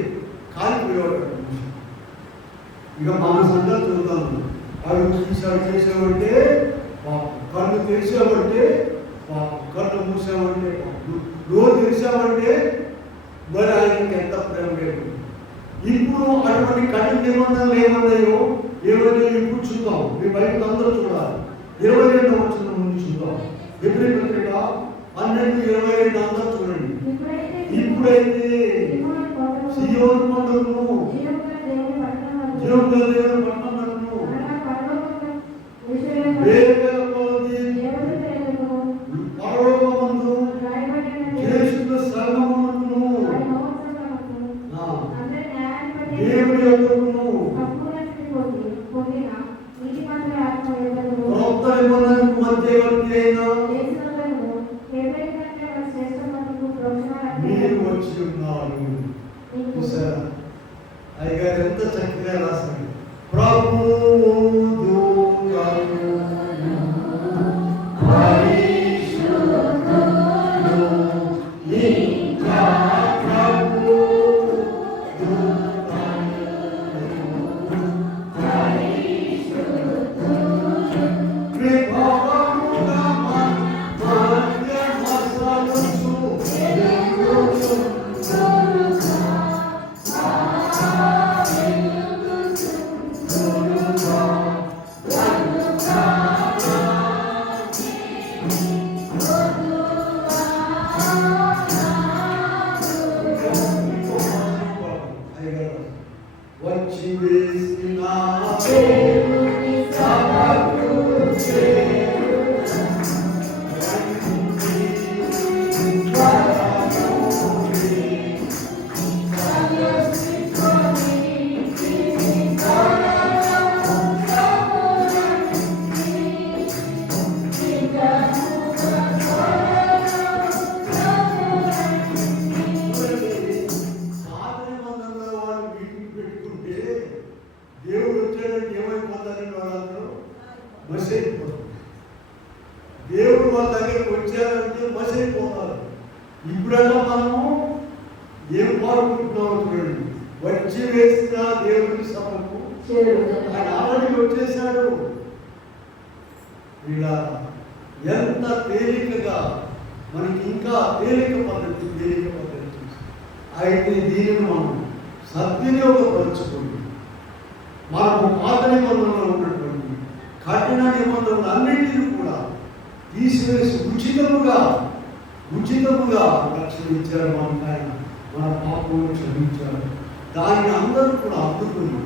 కాలిపోయేవాడు. ఇక మన సంగతి చూద్దాము. అడుగు తీసాడు చేసావంటే పాపం, కళ్ళు తెరిచావంటే పాపం, కళ్ళు మూసావంటే పాపం, నోరు తెరిచావంటే మరి ఆయనకి ఎంత ప్రేమ లేదు. ఇప్పుడు అటువంటి కఠిన నిబంధనలు ఏమన్నాయో ఏమైనా ఇప్పుడు చూద్దాం. మీ బయటకు అందరూ చూడాలి. 22వ వచనం నుండి చూద్దాం. హెబ్రీ పత్రిక 12:22 అందరూ చూడండి. ఇప్పుడైతే సియోను కొండను జీవముగల దేవుని పట్టణములను వేవేల కొలది పరలోకమందు చేసిన సర్వమును దేవుని యొక్కను క్రొత్త నిబంధనకు మధ్యవర్తి అయిన మీరు వచ్చి ఉన్నారు. చూసారా, అయ్యగారు ఎంత చక్కగా రాశారు. ప్రభు దేవుడు వాళ్ళ దగ్గరికి వచ్చారంటే మసైపోతారు. ఇప్పుడల్లా మనము ఏం కోరుకుంటున్నాము చూడండి, వచ్చి వేసిన దేవుడి సభకు ఆయన ఆల్రెడీ వచ్చేసాడు. ఇలా ఎంత తేలికగా మనకి ఇంకా తేలిక పద్ధతి. అయితే దీనిని మనం సద్వినియోగపరచుకోండి. మనము పాత నిబంధనలో ఉన్నటువంటి కఠిన నిబంధనలు అన్నింటినీ కూడా తీసివేసి ఉచితముగా రక్షణ ఇచ్చారు మనకు ఆయన. మన పాపములను క్షమించారు. దాన్ని అందరూ కూడా అందుకుని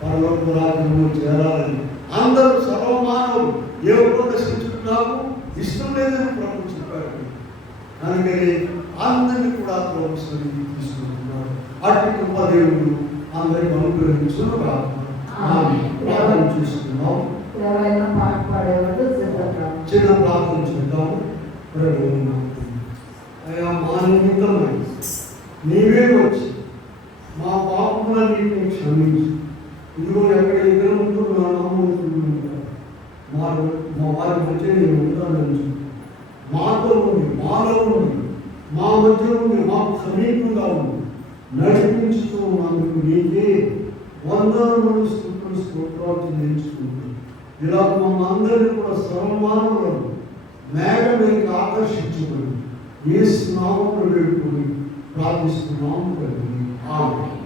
పరలోక రాజ్యంలో చేరాలని అందరూ సర్వమానవులు ఏ ఒక్క శిక్షకులకు ఇష్టం లేదని ప్రభు చెప్పారు. కనుకనే అందరినీ కూడా ప్రభు సన్నిధికి తీసుకుంటున్నారు. అటు కృప దేవుడు అందరికీ అనుగ్రహించును ప్రార్థన చేసుకున్నాం. చిన్న ప్రార్థన చేద్దాము. అయ్యా, మా నిమిత్తమై నీవే వచ్చి మా పాపములన్నింటినీ క్షమించి, ఇదిగో ఎక్కడ ఇద్దరు ముందు నా నామం మా వారి మధ్య నేను ఉంటానని మాతో ఉండి, మాలో ఉండి, మా మధ్య ఉండి, మాకు సమీపంగా ఉండి నడిపించుతూ ఉన్నందుకు నీకే వందనములు స్తోత్రాలు చెల్లించుకుంటాం. ఇలా మనందరినీ కూడా సర్వమానవులను మేఘం మీదకి ఆకర్షించుకొని యేసు నామములో వేడుకొని ప్రార్థిస్తున్నాము. ఆమేన్.